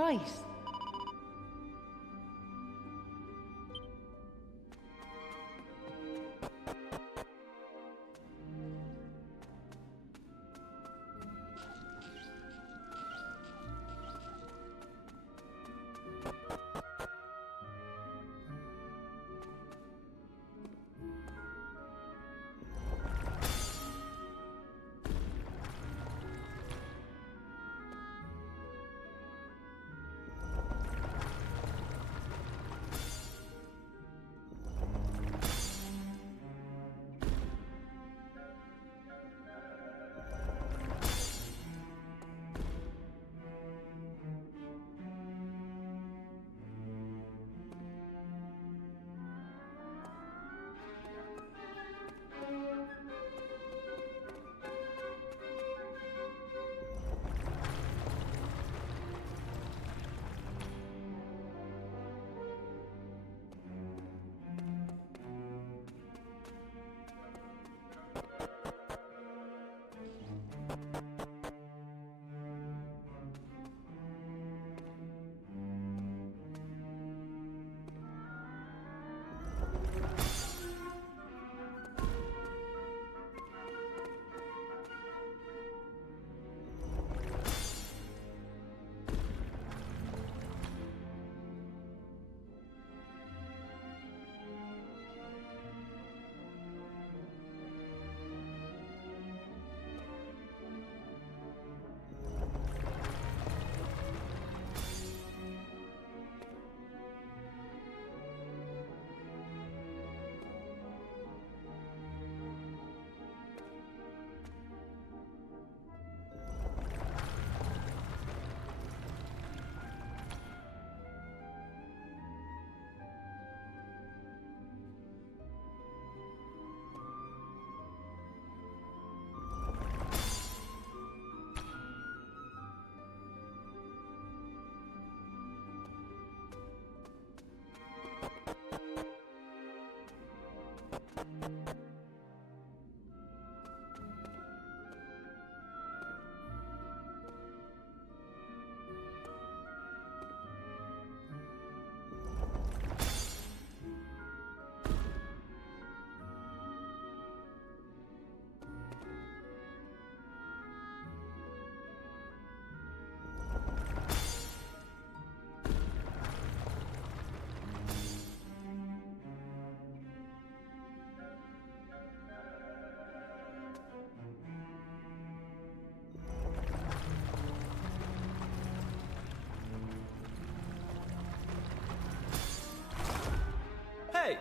price. Hey!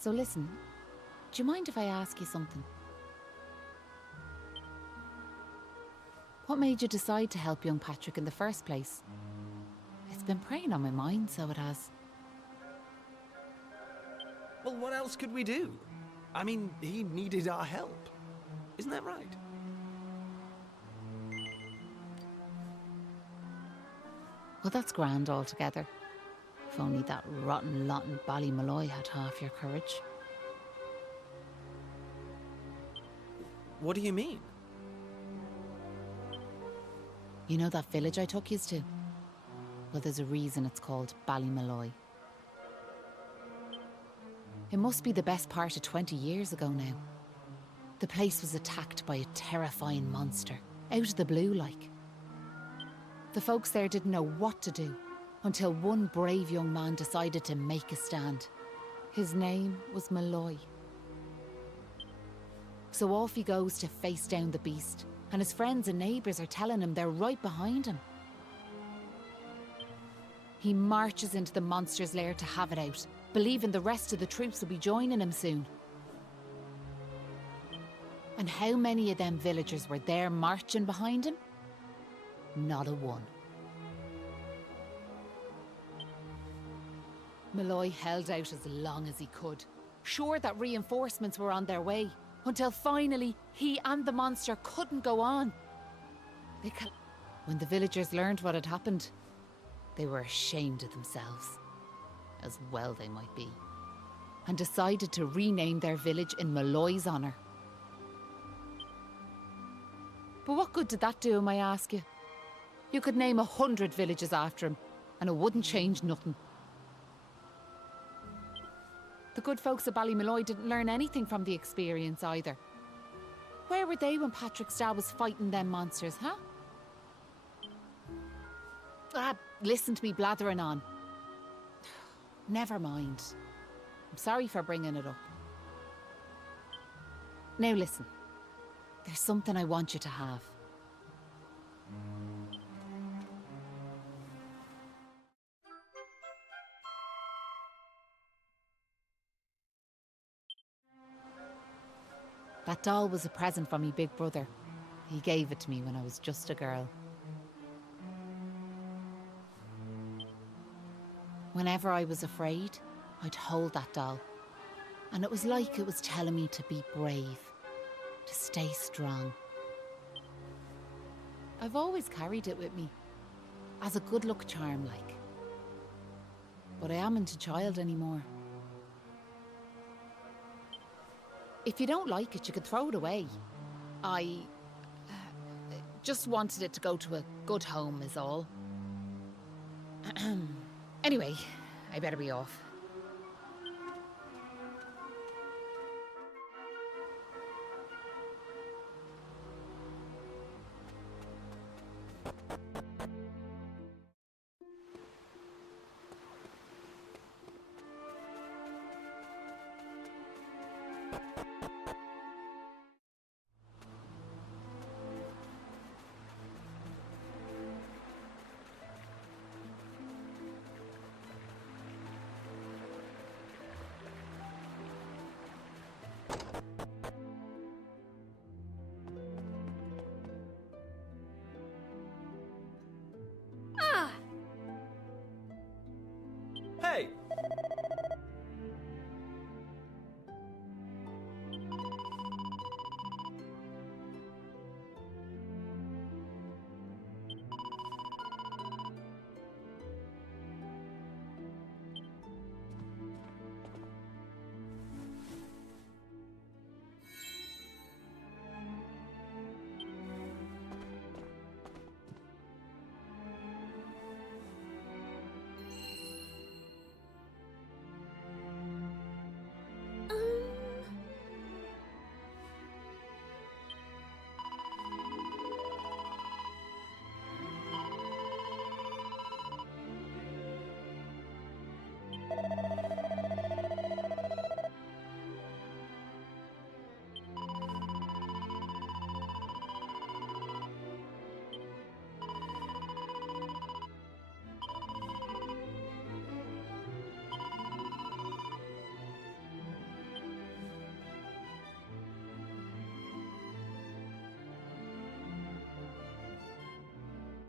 So listen, Do you mind if I ask you something? What made you decide to help young Patrick in the first place? It's been preying on my mind, so it has. Well, what else could we do? I mean, he needed our help. Isn't that right? Well, that's grand altogether. If only that rotten lot in Ballymalloy had half your courage. What do you mean? You know that village I took yous to? Well, there's a reason it's called Ballymalloy. It must be the best part of 20 years ago now. The place was attacked by a terrifying monster, out of the blue like. The folks there didn't know what to do until one brave young man decided to make a stand. His name was Malloy. So off he goes to face down the beast, and his friends and neighbours are telling him they're right behind him. He marches into the monster's lair to have it out, believing the rest of the troops will be joining him soon. And how many of them villagers were there marching behind him? Not a one. Malloy held out as long as he could, sure that reinforcements were on their way, until finally he and the monster couldn't go on. When the villagers learned what had happened, they were ashamed of themselves, as well they might be, and decided to rename their village in Malloy's honour. But what good did that do him, I ask you? You could name 100 villages after him, and it wouldn't change nothing. The good folks of Ballymalloy didn't learn anything from the experience either. Where were they when Patrick's dad was fighting them monsters, huh? Listen to me blathering on. Never mind. I'm sorry for bringing it up. Now listen, there's something I want you to have. That doll was a present from me big brother. He gave it to me when I was just a girl. Whenever I was afraid, I'd hold that doll. And it was like it was telling me to be brave, to stay strong. I've always carried it with me, as a good luck charm like. But I amn't a child anymore. If you don't like it, you could throw it away. I just wanted it to go to a good home is all. Anyway, I better be off.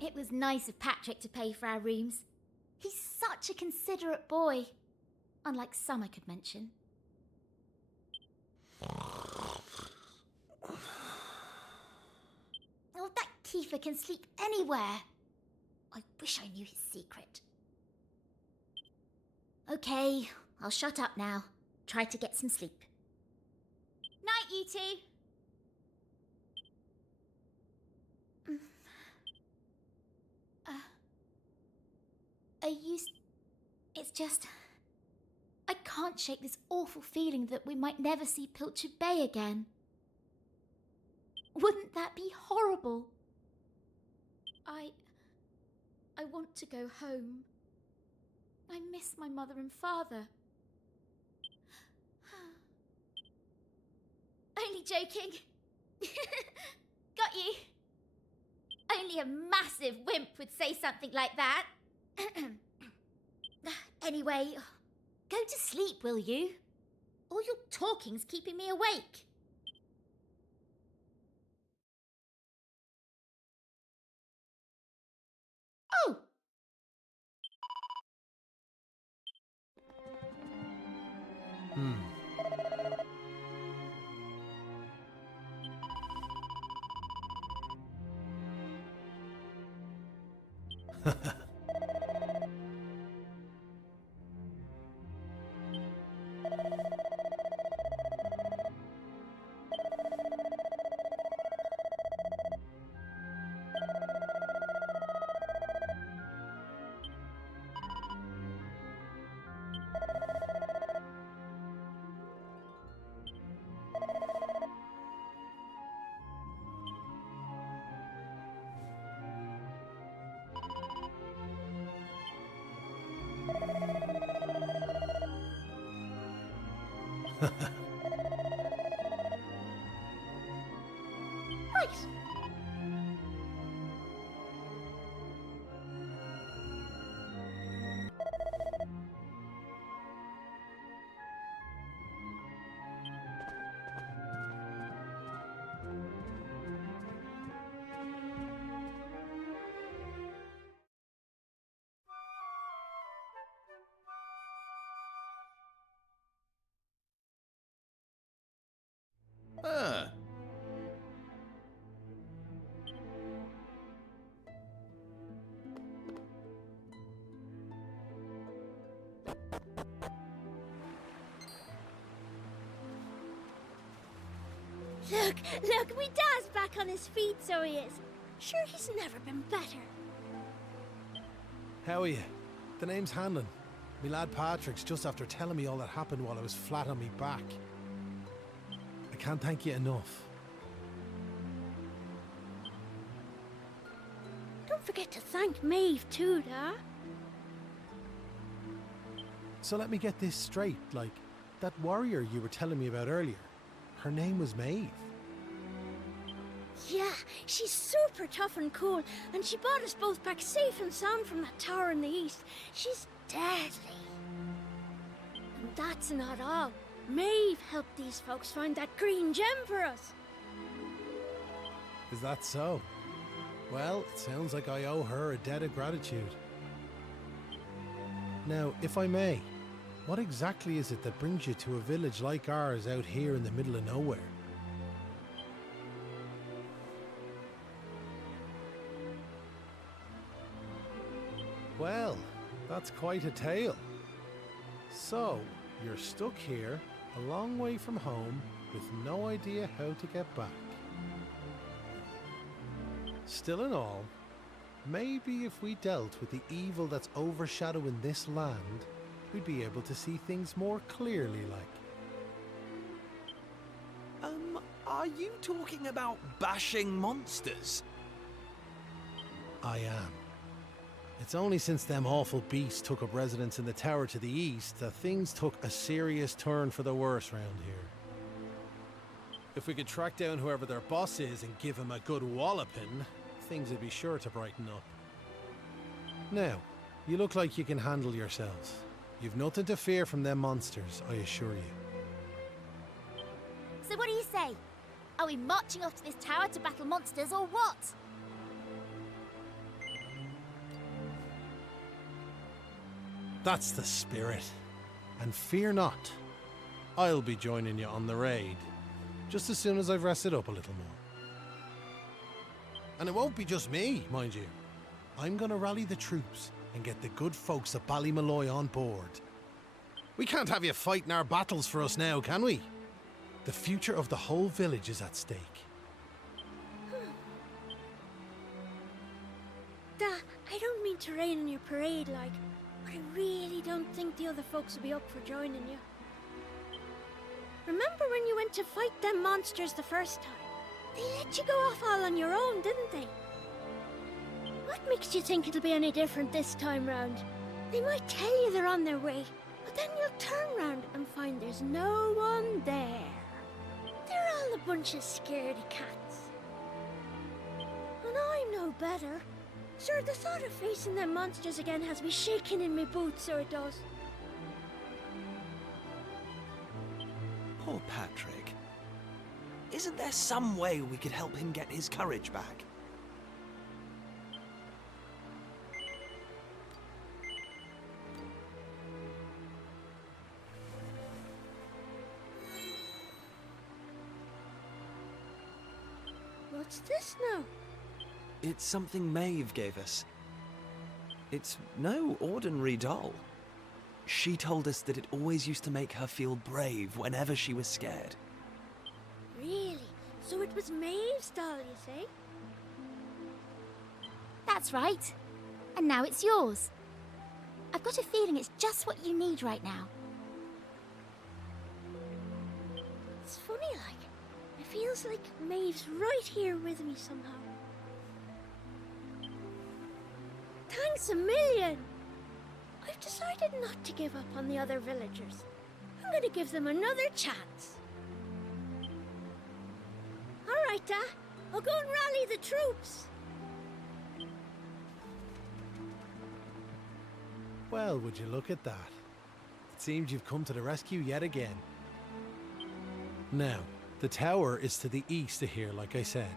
It was nice of Patrick to pay for our rooms. He's such a considerate boy. Unlike some I could mention. Oh, that Kiefer can sleep anywhere. I wish I knew his secret. Okay, I'll shut up now. Try to get some sleep. Night, you two. It's just... I can't shake this awful feeling that we might never see Pilchard Bay again. Wouldn't that be horrible? I want to go home. I miss my mother and father. Only joking. Got you. Only a massive wimp would say something like that. Anyway, go to sleep, will you? All your talking's keeping me awake. Oh! Right. Look, my dad's back on his feet, so he is. Sure, he's never been better. How are you? The name's Hanlon. Me lad Patrick's just after telling me all that happened while I was flat on me back. I can't thank you enough. Don't forget to thank Maeve too, Dad. So let me get this straight, like, that warrior you were telling me about earlier, her name was Maeve. Yeah, she's super tough and cool, and she brought us both back safe and sound from that tower in the east. She's deadly. And that's not all. Maeve helped these folks find that green gem for us. Is that so? Well, it sounds like I owe her a debt of gratitude. Now, if I may, what exactly is it that brings you to a village like ours out here in the middle of nowhere? Well, that's quite a tale. So, you're stuck here, a long way from home, with no idea how to get back. Still in all, maybe if we dealt with the evil that's overshadowing this land, we'd be able to see things more clearly, like. Are you talking about bashing monsters? I am. It's only since them awful beasts took up residence in the tower to the east that things took a serious turn for the worse round here. If we could track down whoever their boss is and give him a good walloping, things would be sure to brighten up. Now, you look like you can handle yourselves. You've nothing to fear from them monsters, I assure you. So what do you say? Are we marching off to this tower to battle monsters or what? That's the spirit. And fear not, I'll be joining you on the raid, just as soon as I've rested up a little more. And it won't be just me, mind you. I'm gonna rally the troops and get the good folks of Ballymalloy on board. We can't have you fighting our battles for us now, can we? The future of the whole village is at stake. Dad, I don't mean to rain on your parade, like, but I really don't think the other folks will be up for joining you. Remember when you went to fight them monsters the first time? They let you go off all on your own, didn't they? What makes you think it'll be any different this time round? They might tell you they're on their way, but then you'll turn round and find there's no one there. They're all a bunch of scaredy cats. And I know better. Sir, the thought of facing them monsters again has me shaking in my boots, so it does. Poor Patrick. Isn't there some way we could help him get his courage back? What's this now? It's something Maeve gave us. It's no ordinary doll. She told us that it always used to make her feel brave whenever she was scared. Really? So it was Maeve's doll, you say? That's right. And now it's yours. I've got a feeling it's just what you need right now. It's funny, like, it feels like Maeve's right here with me somehow. Thanks a million! I've decided not to give up on the other villagers. I'm gonna give them another chance. Alright, Dad. I'll go and rally the troops. Well, would you look at that? It seems you've come to the rescue yet again. Now, the tower is to the east of here, like I said.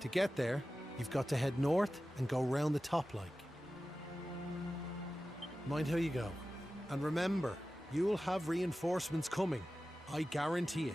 To get there, you've got to head north and go round the top like. Mind how you go. And remember, you'll have reinforcements coming. I guarantee it.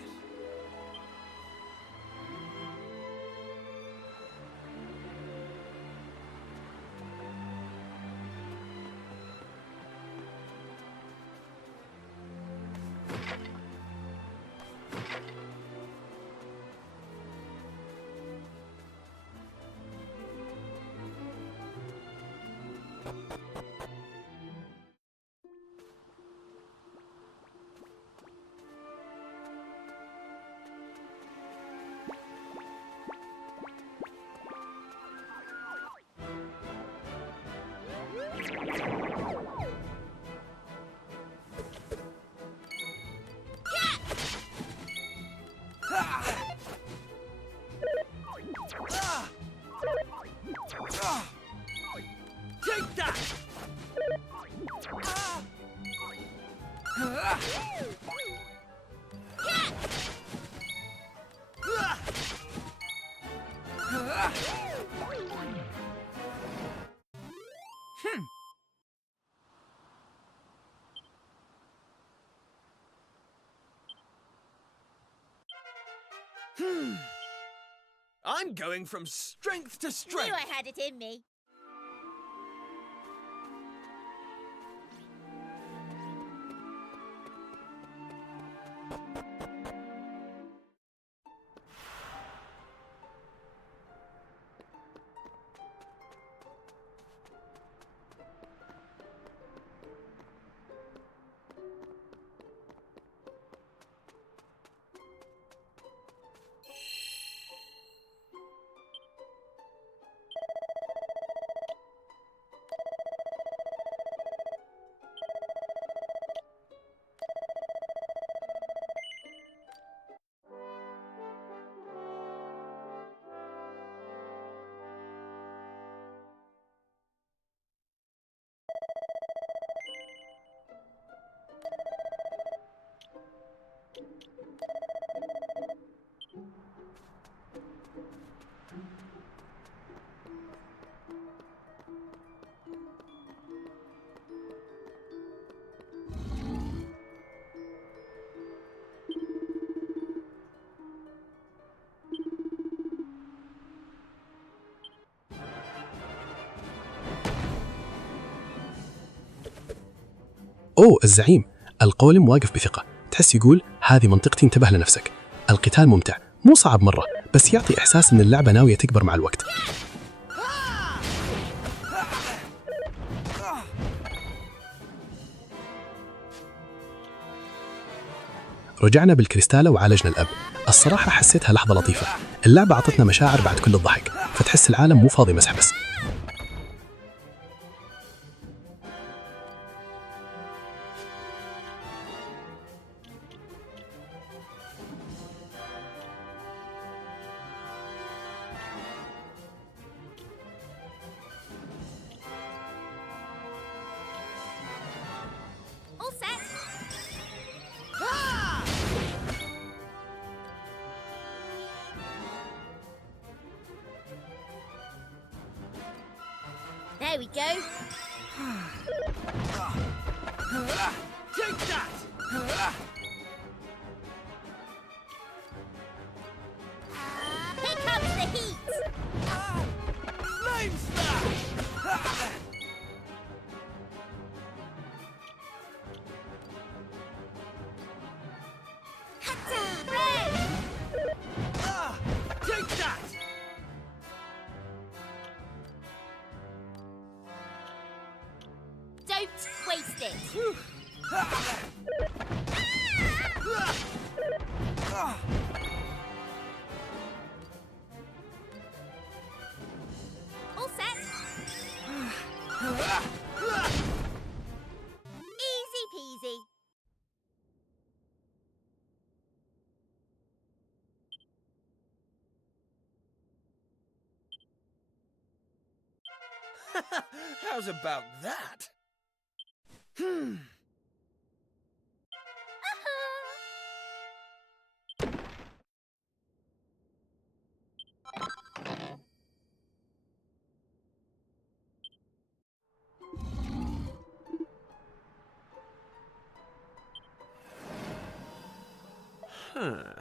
Take that! I'm going from strength to strength. Knew I had it in me. أوه الزعيم. القولم واقف بثقة، تحس يقول هذه منطقتي، انتبه لنفسك. القتال ممتع، مو صعب مرة، بس يعطي إحساس إن اللعبة ناوية تكبر مع الوقت. رجعنا بالكريستالة وعالجنا الأب. الصراحة حسيتها لحظة لطيفة. اللعبة عطتنا مشاعر بعد كل الضحك، فتحس العالم مو فاضي مسح بس. All set. There we go. Take that! Here comes the heat. Flame splash! Red. Take that! Don't waste it. All set. Easy peasy. How's about that? Huh.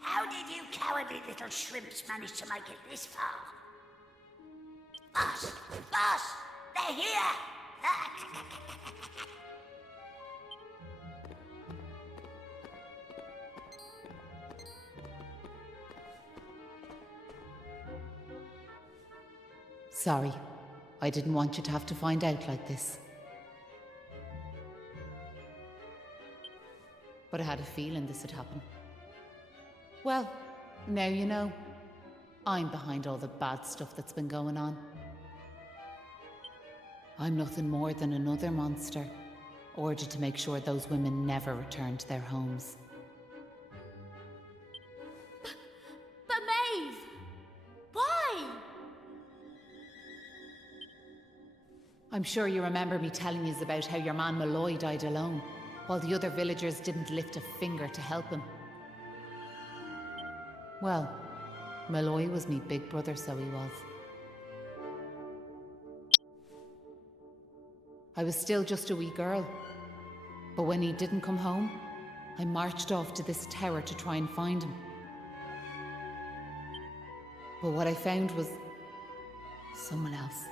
How did you cowardly little shrimps manage to make it this far? Boss! Boss! They're here! Sorry. I didn't want you to have to find out like this. But I had a feeling this would happen. Well, now you know. I'm behind all the bad stuff that's been going on. I'm nothing more than another monster, ordered to make sure those women never return to their homes. But Maeve! Why? I'm sure you remember me telling you about how your man Malloy died alone, while the other villagers didn't lift a finger to help him. Well, Malloy was me big brother, so he was. I was still just a wee girl, but when he didn't come home, I marched off to this tower to try and find him. But what I found was someone else.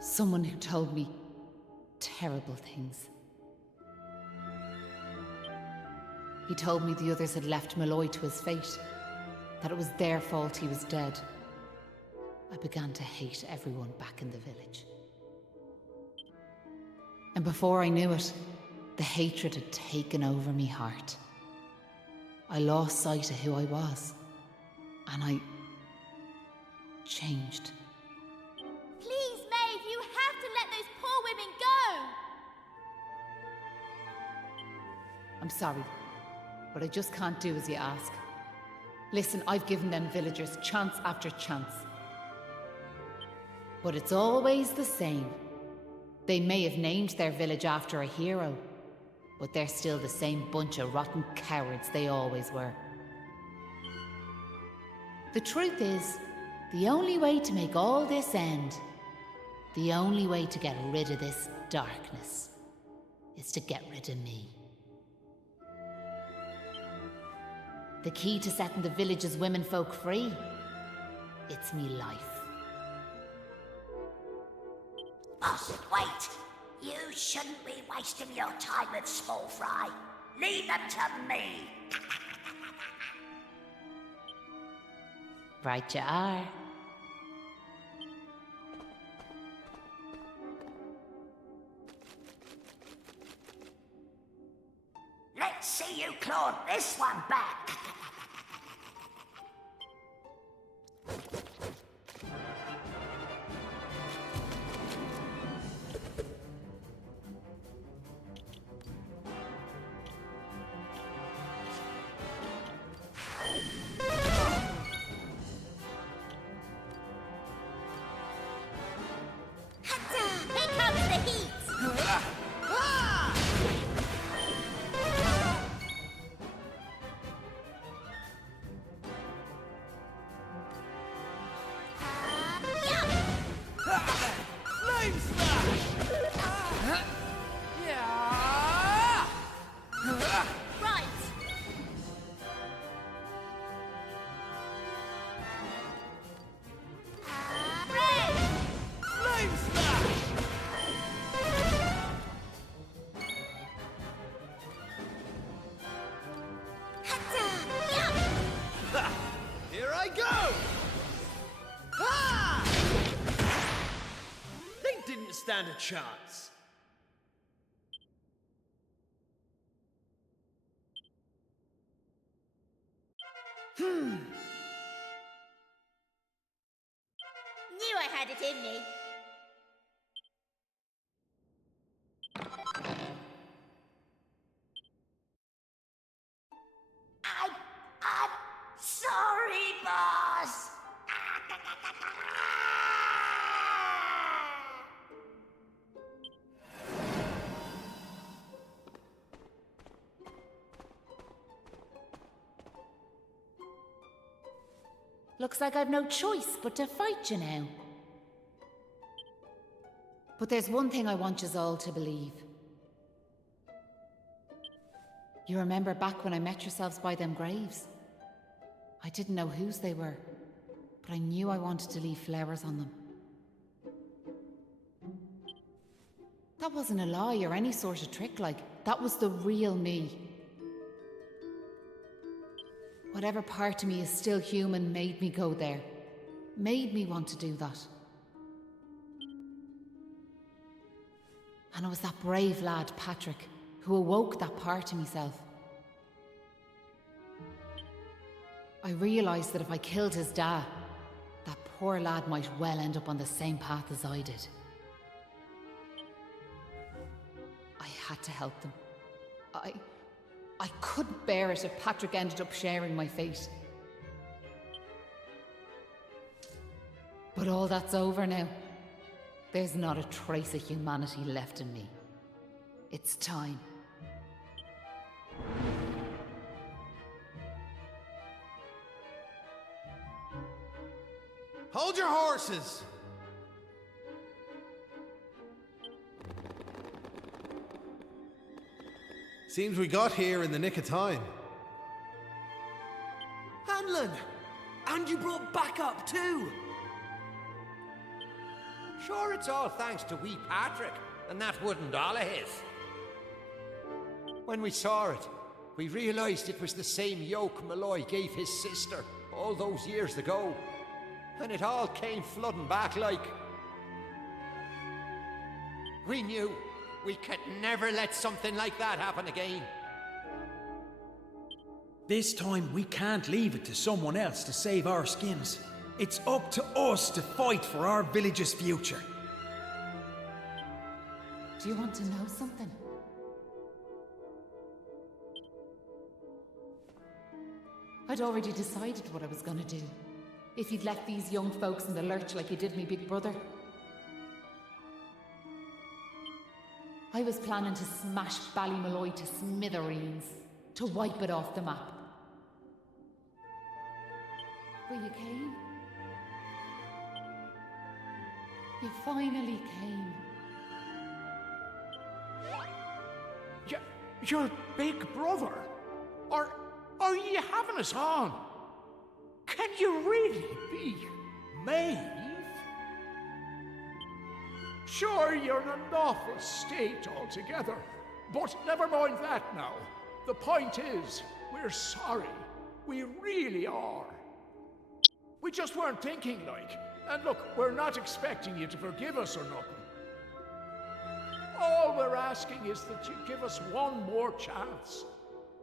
Someone who told me terrible things. He told me the others had left Malloy to his fate, that it was their fault he was dead. I began to hate everyone back in the village. And before I knew it, the hatred had taken over me heart. I lost sight of who I was, and I changed. Please, Maeve, you have to let those poor women go! I'm sorry, but I just can't do as you ask. Listen, I've given them villagers chance after chance. But it's always the same. They may have named their village after a hero, but they're still the same bunch of rotten cowards they always were. The truth is, the only way to make all this end, the only way to get rid of this darkness, is to get rid of me. The key to setting the village's womenfolk free, it's me life. Boss, wait! You shouldn't be wasting your time with small fry. Leave them to me! Right you are. Let's see you claw this one back! Here comes the heat! Here I go! Ha! They didn't stand a chance. Knew I had it in me. I'm sorry, boss! Looks like I've no choice but to fight you now. But there's one thing I want yous all to believe. You remember back when I met yourselves by them graves? I didn't know whose they were, but I knew I wanted to leave flowers on them. That wasn't a lie or any sort of trick, like, that was the real me. Whatever part of me is still human made me go there. Made me want to do that. And it was that brave lad, Patrick, who awoke that part of myself. I realised that if I killed his dad, that poor lad might well end up on the same path as I did. I had to help them. I couldn't bear it if Patrick ended up sharing my fate. But all that's over now. There's not a trace of humanity left in me. It's time. Hold your horses! Seems we got here in the nick of time. Hanlon! And you brought backup too! Sure, it's all thanks to wee Patrick and that wooden doll of his. When we saw it, we realised it was the same yoke Malloy gave his sister all those years ago. And it all came flooding back like... We knew we could never let something like that happen again. This time we can't leave it to someone else to save our skins. It's up to us to fight for our village's future. Do you want to know something? I'd already decided what I was going to do. If you'd left these young folks in the lurch like you did me big brother. I was planning to smash Ballymalloy to smithereens, to wipe it off the map. But you came. You finally came. Your big brother? Are you having us on? Can you really be Maeve? Sure, you're in an awful state altogether, but never mind that now. The point is, we're sorry. We really are. We just weren't thinking like. And look, we're not expecting you to forgive us or nothing. All we're asking is that you give us one more chance.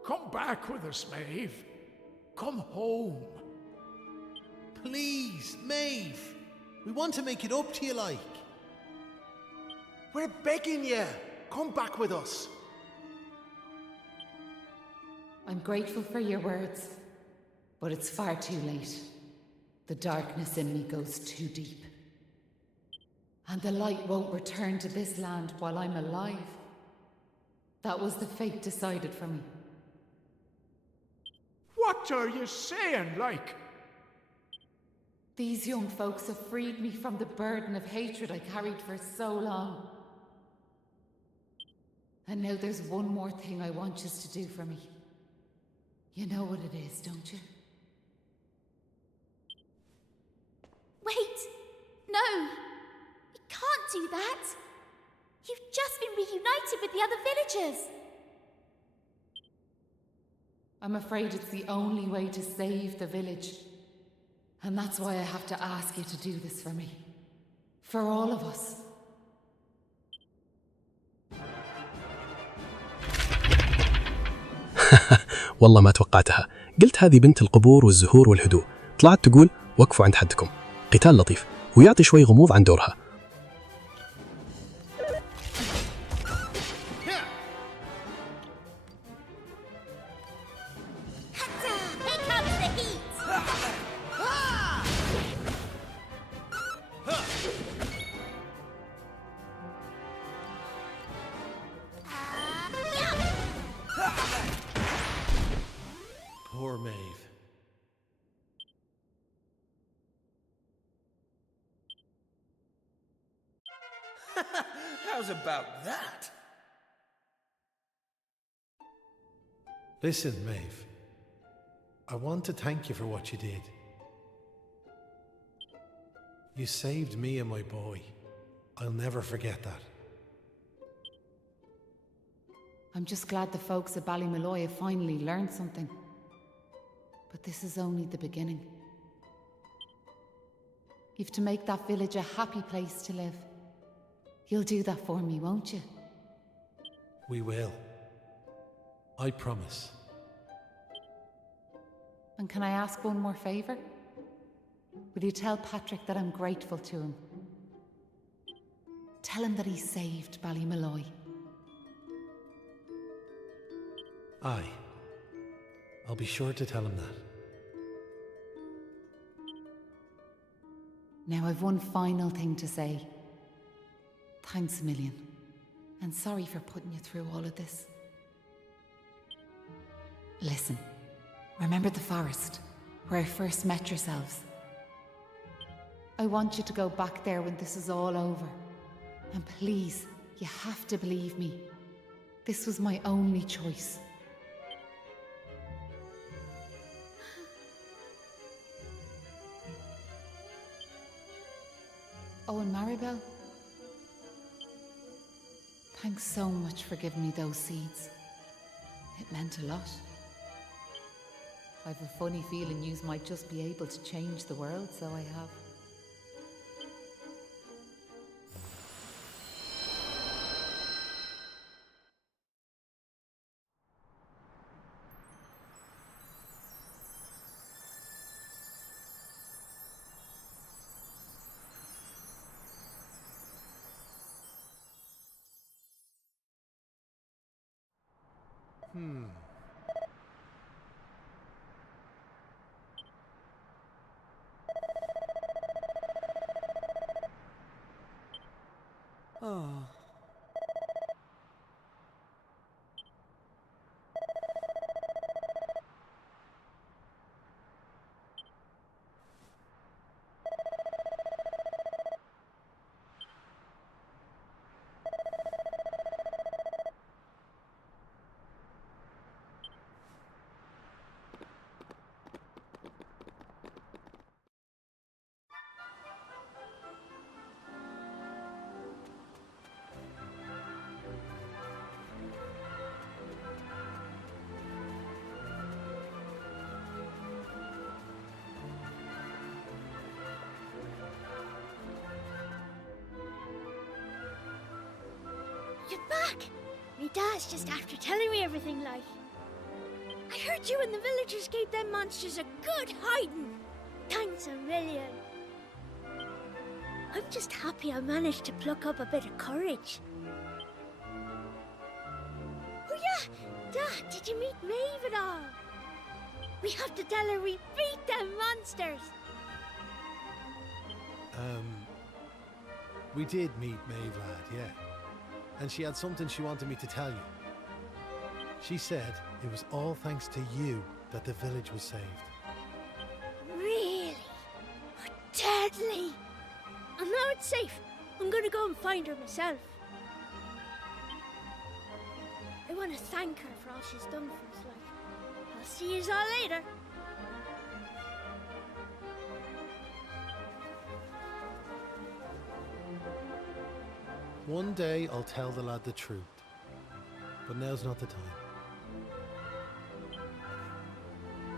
Come back with us, Maeve. Come home. Please, Maeve. We want to make it up to you, like. We're begging you. Come back with us. I'm grateful for your words, but it's far too late. The darkness in me goes too deep. And the light won't return to this land while I'm alive. That was the fate decided for me. What are you saying, like? These young folks have freed me from the burden of hatred I carried for so long. And now there's one more thing I want you to do for me. You know what it is, don't you? Wait! No! You can't do that! You've just been reunited with the other villagers! I'm afraid it's the only way to save the village. And that's why I have to ask you to do this for me. For all of us. والله ما توقعتها. قلت هذه بنت القبور والزهور والهدوء. طلعت تقول وقفوا عند حدكم. قتال لطيف ويعطي شوي غموض عن دورها. Poor Maeve. How's about that? Listen, Maeve. I want to thank you for what you did. You saved me and my boy. I'll never forget that. I'm just glad the folks at Ballymaloy have finally learned something. But this is only the beginning. You've to make that village a happy place to live. You'll do that for me, won't you? We will. I promise. And can I ask one more favour? Will you tell Patrick that I'm grateful to him? Tell him that he saved Ballymaloy. Aye. I'll be sure to tell him that. Now I've one final thing to say. Thanks a million. And sorry for putting you through all of this. Listen, remember the forest, where I first met yourselves? I want you to go back there when this is all over. And please, you have to believe me. This was my only choice. Oh, and Maribel? Thanks so much for giving me those seeds. It meant a lot. I've a funny feeling yous might just be able to change the world, so I have. Oh. You're back! Me dad's just after telling me everything, like. I heard you and the villagers gave them monsters a good hiding. Thanks a million. I'm just happy I managed to pluck up a bit of courage. Oh yeah! Dad, did you meet Maeve at all? We have to tell her we beat them monsters! We did meet Maeve, lad, yeah. And she had something she wanted me to tell you. She said it was all thanks to you that the village was saved. Really? Oh, deadly! And now it's safe. I'm gonna go and find her myself. I want to thank her for all she's done for us, like. I'll see yous all later. One day I'll tell the lad the truth, but now's not the time.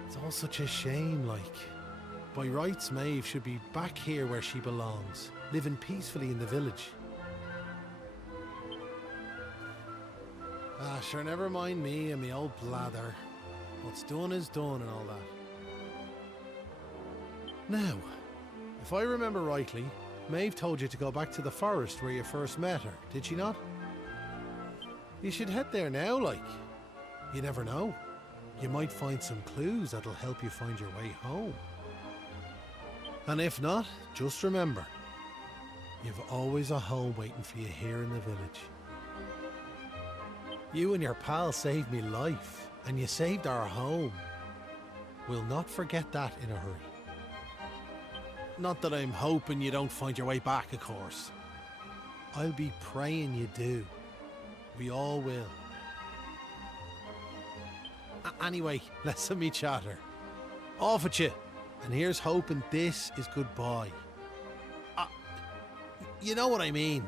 It's all such a shame, like. By rights, Maeve should be back here where she belongs, living peacefully in the village. Ah, sure, never mind me and me old blather. What's done is done and all that. Now, if I remember rightly, Maeve told you to go back to the forest where you first met her, did she not? You should head there now, like. You never know. You might find some clues that'll help you find your way home. And if not, just remember, you've always a home waiting for you here in the village. You and your pal saved me life, and you saved our home. We'll not forget that in a hurry. Not that I'm hoping you don't find your way back, of course. I'll be praying you do. We all will. Anyway, listen me chatter. Off at you. And here's hoping this is goodbye. You know what I mean.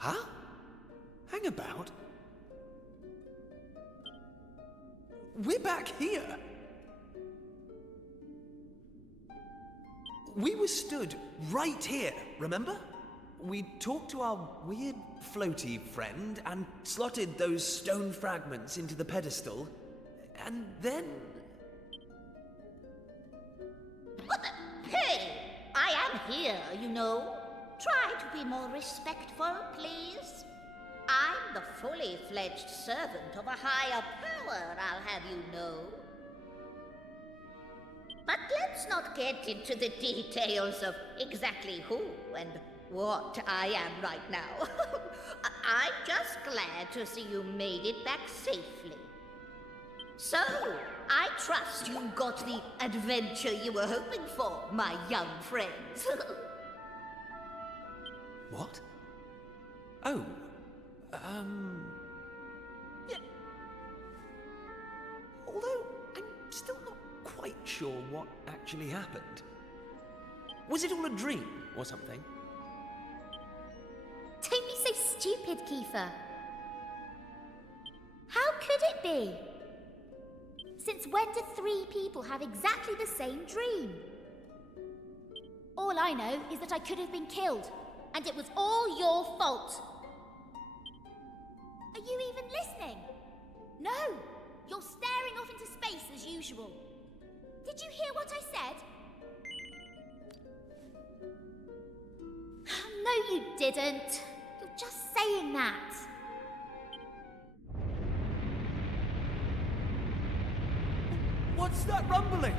Huh? Hang about? We're back here! We were stood right here, remember? We talked to our weird floaty friend and slotted those stone fragments into the pedestal, and then... What the... Hey! I am here, you know. Try to be more respectful, please. I'm the fully fledged servant of a higher power, I'll have you know. But let's not get into the details of exactly who and what I am right now. I'm just glad to see you made it back safely. So, I trust you got the adventure you were hoping for, my young friends. What? Oh, yeah. Although, I'm still not quite sure what actually happened. Was it all a dream or something? Don't be so stupid, Kiefer. How could it be? Since when did 3 people have exactly the same dream? All I know is that I could have been killed, and it was all your fault. Are you even listening? No! You're staring off into space as usual. Did you hear what I said? No, you didn't. You're just saying that. What's that rumbling?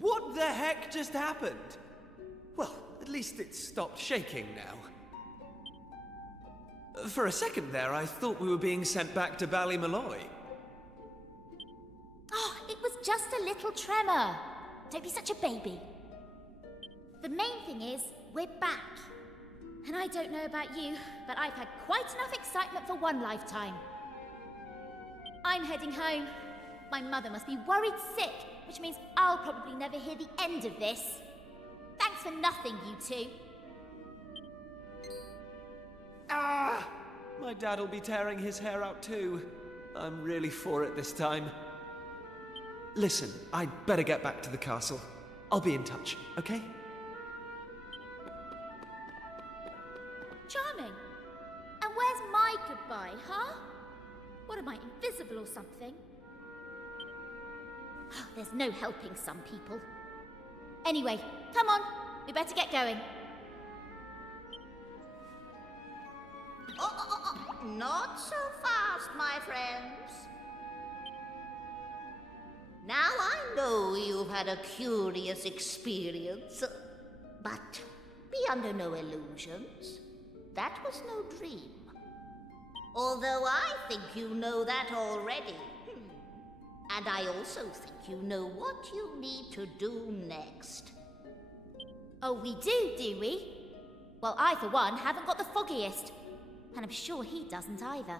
What the heck just happened? Well, at least it stopped shaking now. For a second there, I thought we were being sent back to Ballymalloy. Oh, it was just a little tremor. Don't be such a baby. The main thing is, we're back. And I don't know about you, but I've had quite enough excitement for one lifetime. I'm heading home. My mother must be worried sick, which means I'll probably never hear the end of this. Thanks thanks for nothing, you two. Ah! My dad'll be tearing his hair out too. I'm really for it this time. Listen, I'd better get back to the castle. I'll be in touch, okay? Charming. And where's my goodbye, huh? What am I, invisible or something? There's no helping some people. Anyway, come on. We better get going. Not so fast, my friends. Now I know you've had a curious experience, but be under no illusions. That was no dream. Although I think you know that already. And I also think you know what you need to do next. Oh, we do we? Well, I, for one, haven't got the foggiest. And I'm sure he doesn't either.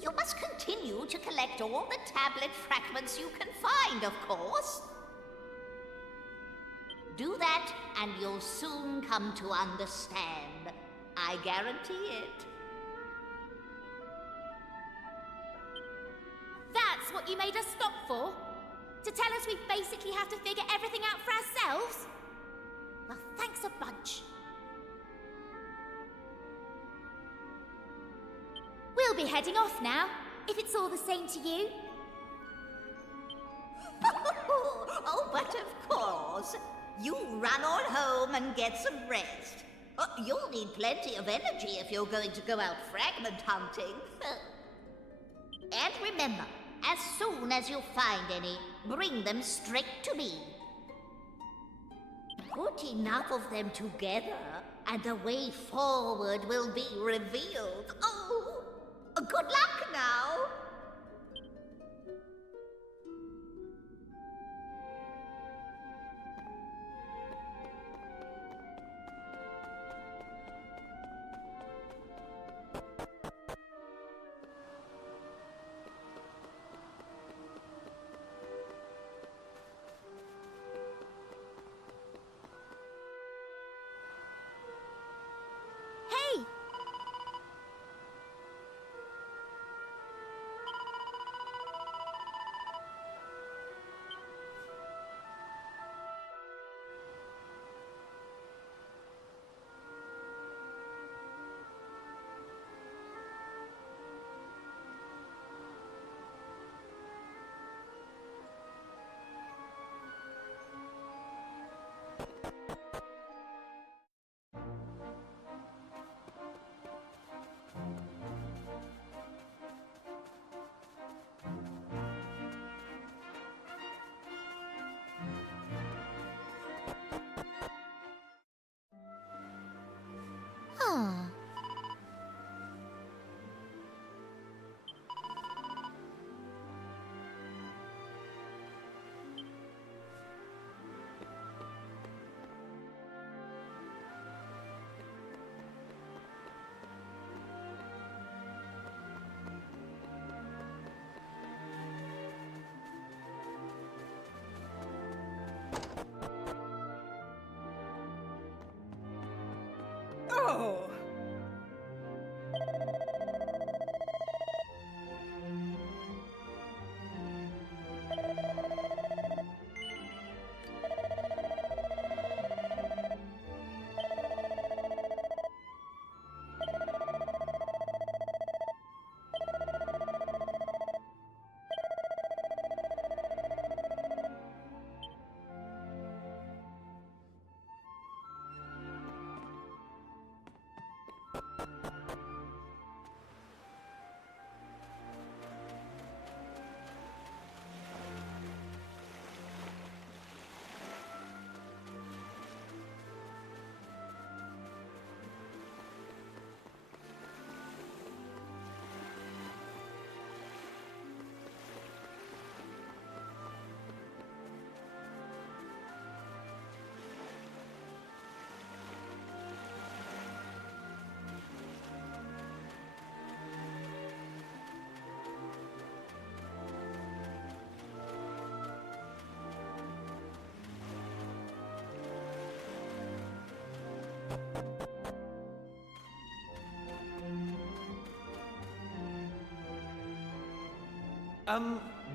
You must continue to collect all the tablet fragments you can find, of course. Do that, and you'll soon come to understand. I guarantee it. That's what you made us stop for? To tell us we basically have to figure everything out for ourselves? Well, thanks a bunch. We'll be heading off now, if it's all the same to you. Oh, but of course. You run on home and get some rest. You'll need plenty of energy if you're going to go out fragment hunting. And remember, as soon as you find any, bring them straight to me. Put enough of them together, and the way forward will be revealed. Oh, good luck now.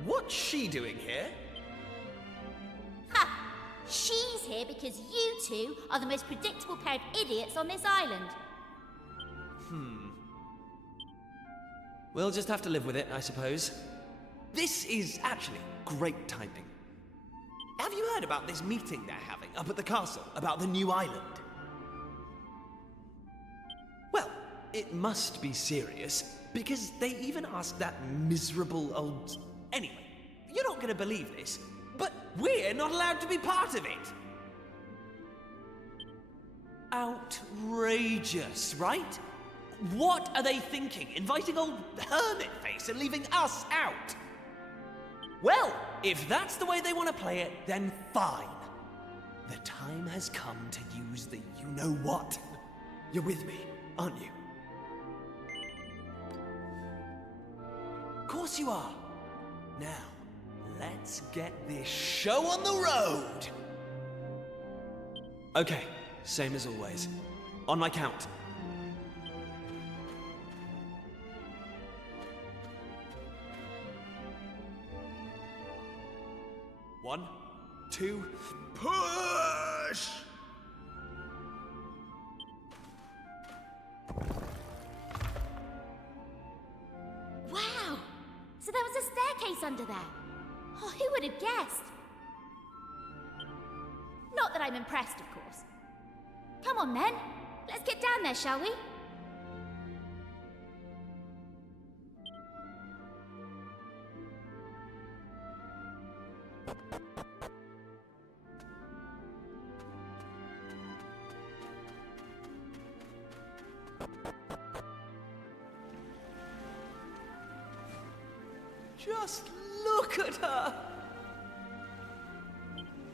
What's she doing here? Ha! She's here because you two are the most predictable pair of idiots on this island. We'll just have to live with it, I suppose. This is actually great typing. Have you heard about this meeting they're having up at the castle about the new island? Well, it must be serious, because they even asked that miserable old... Anyway, you're not going to believe this, but we're not allowed to be part of it! Outrageous, right? What are they thinking, inviting old hermit face and leaving us out? Well, if that's the way they want to play it, then fine. The time has come to use the you-know-what. You're with me, aren't you? Of course you are. Now, let's get this show on the road. Okay, same as always. On my count. 1, 2, push! Wow! So there was a staircase under there. Oh, who would have guessed? Not that I'm impressed, of course. Come on then, let's get down there, shall we? Just look at her!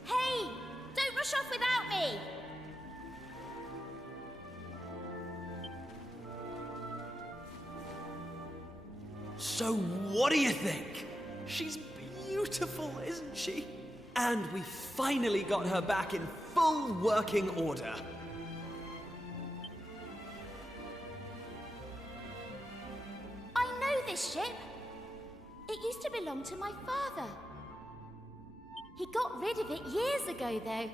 Hey! Don't rush off without me! So what do you think? She's beautiful, isn't she? And we finally got her back in full working order. I know this ship. It used to belong to my father. He got rid of it years ago, though.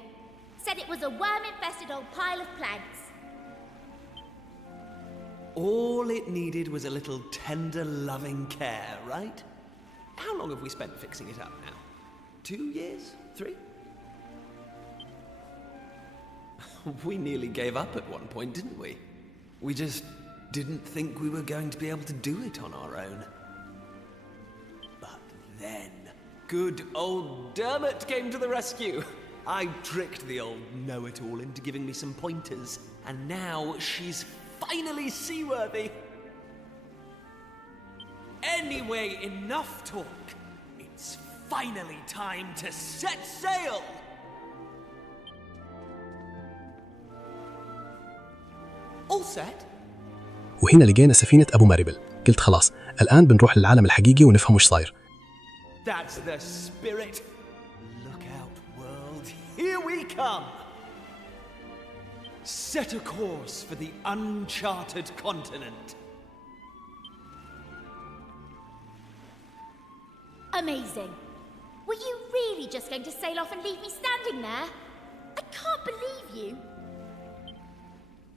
Said it was a worm-infested old pile of planks. All it needed was a little tender, loving care, right? How long have we spent fixing it up now? 2 years? 3? We nearly gave up at one point, didn't we? We just didn't think we were going to be able to do it on our own. But then, good old Dermot came to the rescue. I tricked the old know-it-all into giving me some pointers, and now she's finally seaworthy. Anyway, enough talk. It's finally time to set sail! All set? وهنا لقينا سفينة أبو مريبل. قلت خلاص الآن بنروح للعالم الحقيقي ونفهم وش صاير. That's the spirit. Look out, world. Here we come. Set a course for the uncharted continent. Amazing. Were you really just going to sail off and leave me standing there? I can't believe you.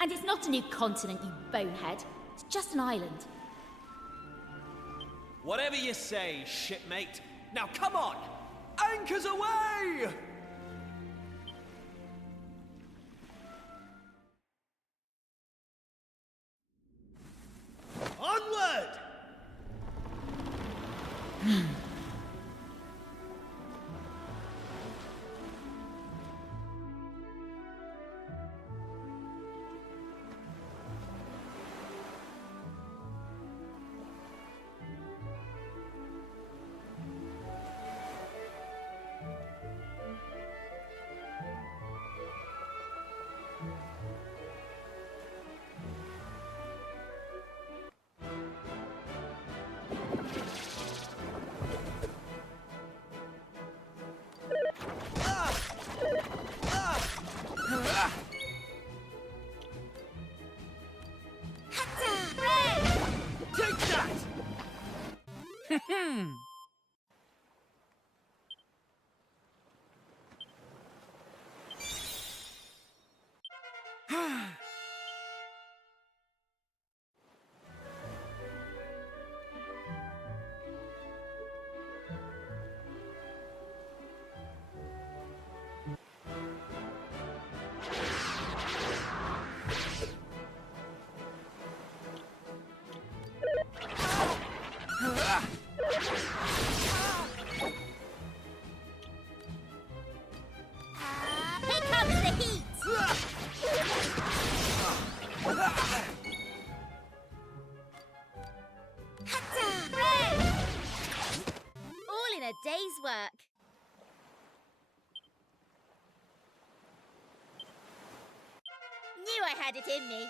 And it's not a new continent, you bonehead. It's just an island. Whatever you say, shipmate. Now come on! Anchors away! Onward! Here comes the heat! Hurrah! All in a day's work. Knew I had it in me.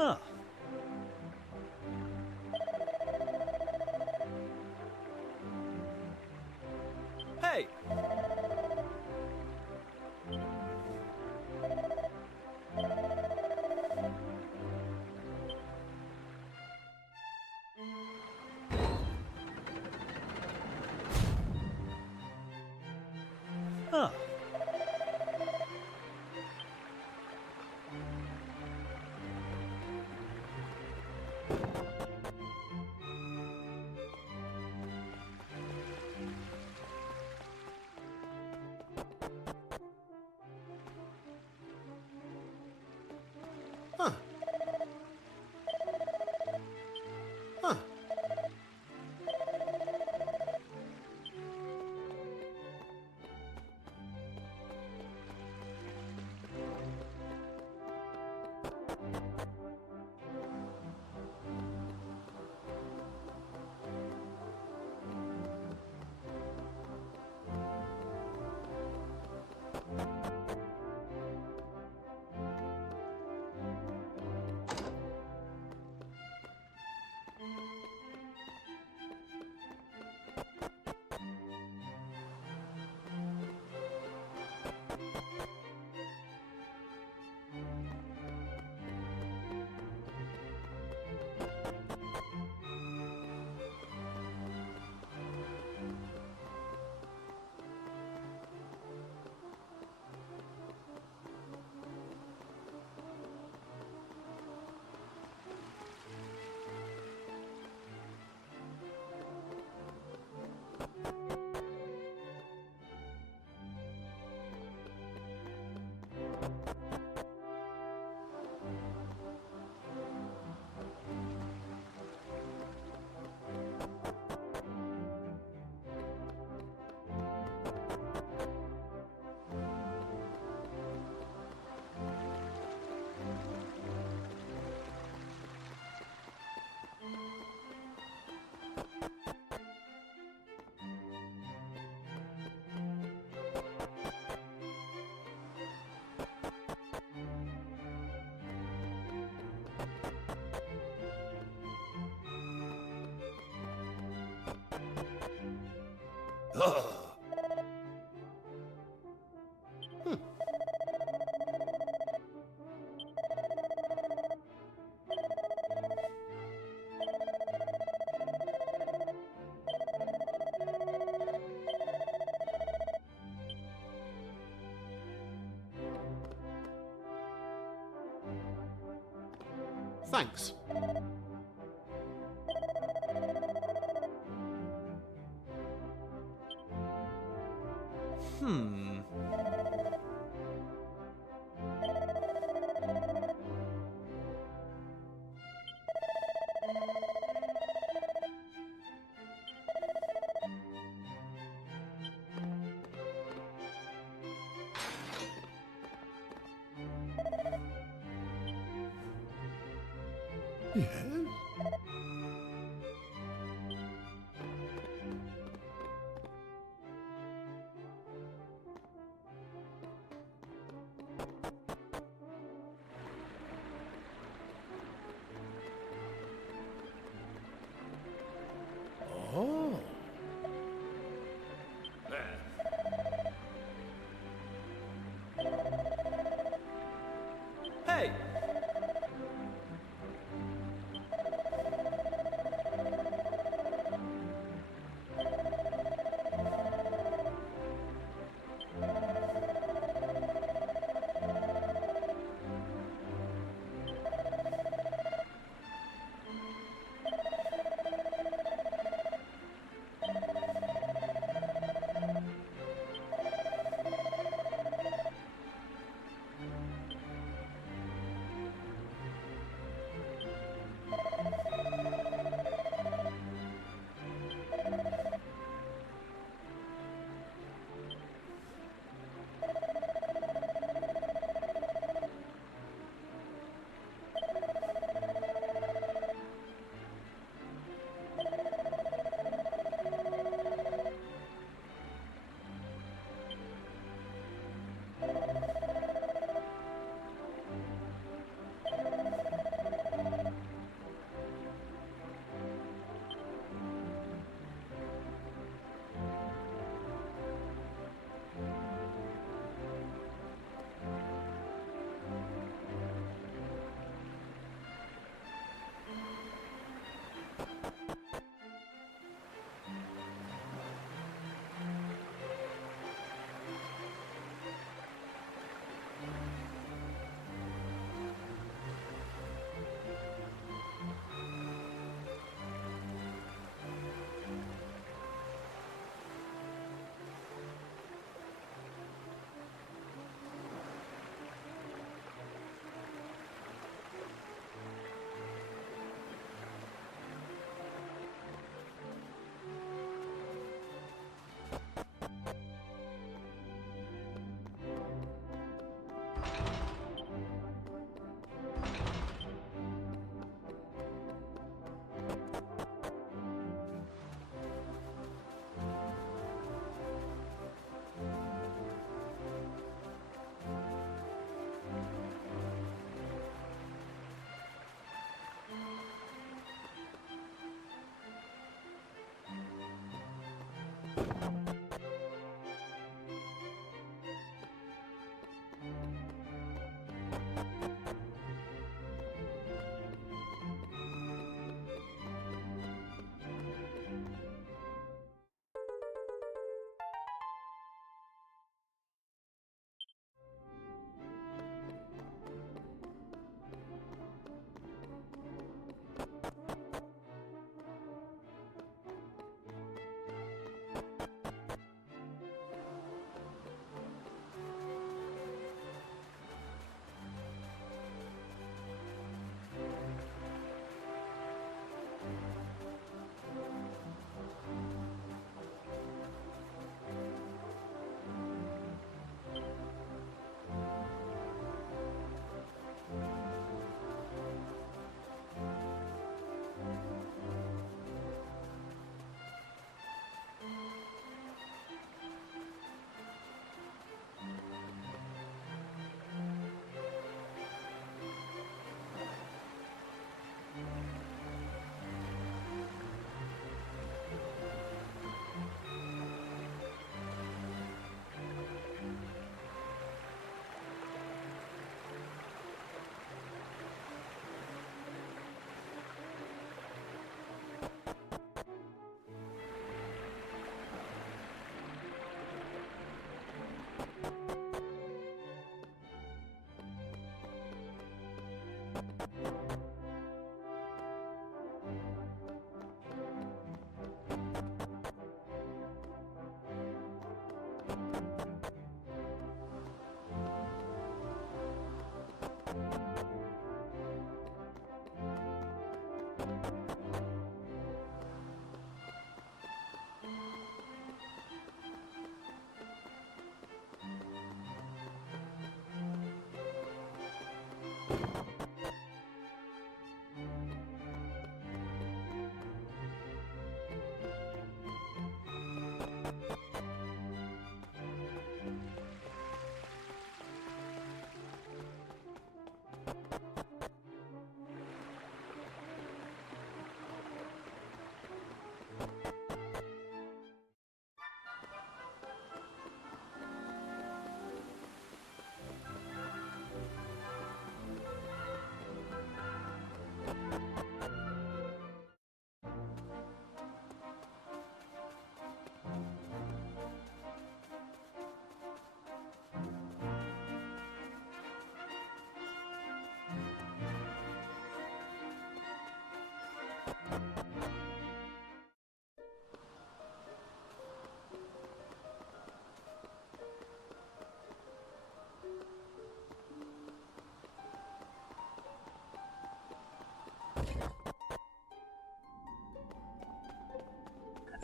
آه. Hey! آه. Thanks. Oh. Hey!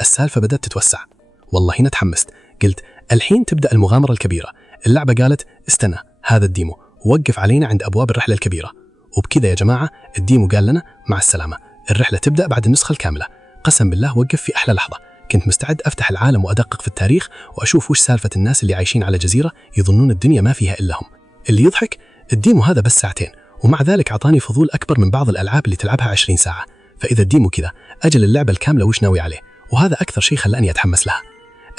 السالفة بدأت تتوسع. والله هنا تحمست، قلت الحين تبدأ المغامرة الكبيرة. اللعبة قالت استنى، هذا الديمو، ووقف علينا عند أبواب الرحلة الكبيرة. وبكذا يا جماعة الديمو قال لنا مع السلامة، الرحلة تبدأ بعد النسخة الكاملة. قسم بالله وقف في أحلى لحظة. كنت مستعد أفتح العالم وأدقق في التاريخ وأشوف وش سالفة الناس اللي عايشين على جزيرة يظنون الدنيا ما فيها إلا هم. اللي يضحك الديمو هذا بس ساعتين، ومع ذلك أعطاني فضول أكبر من بعض الألعاب اللي تلعبها 20 ساعة. فإذا الديمو كذا، أجل اللعبة الكاملة وش ناوي عليه، وهذا أكثر شيء خلاني أتحمس لها.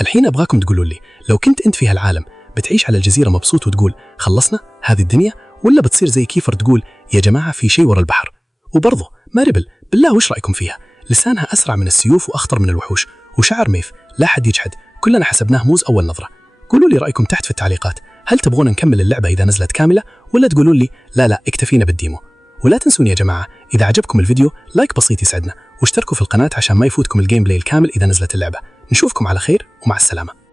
الحين أبغاكم تقولوا لي، لو كنت أنت في هالعالم بتعيش على الجزيرة مبسوط وتقول خلصنا هذه الدنيا، ولا بتصير زي كيفر تقول يا جماعة في شيء ورا البحر؟ وبرضه ماربل بالله وش رأيكم فيها؟ لسانها أسرع من السيوف وأخطر من الوحوش، وشعر ميف لا حد يجحد، كلنا حسبناه موز أول نظرة. قولوا لي رأيكم تحت في التعليقات، هل تبغون نكمل اللعبة إذا نزلت كاملة، ولا تقولون لي لا اكتفينا بالديمو؟ ولا تنسون يا جماعة إذا عجبكم الفيديو لايك بسيط يسعدنا، واشتركوا في القناة عشان ما يفوتكم الجيم بلاي الكامل إذا نزلت اللعبة. نشوفكم على خير ومع السلامة.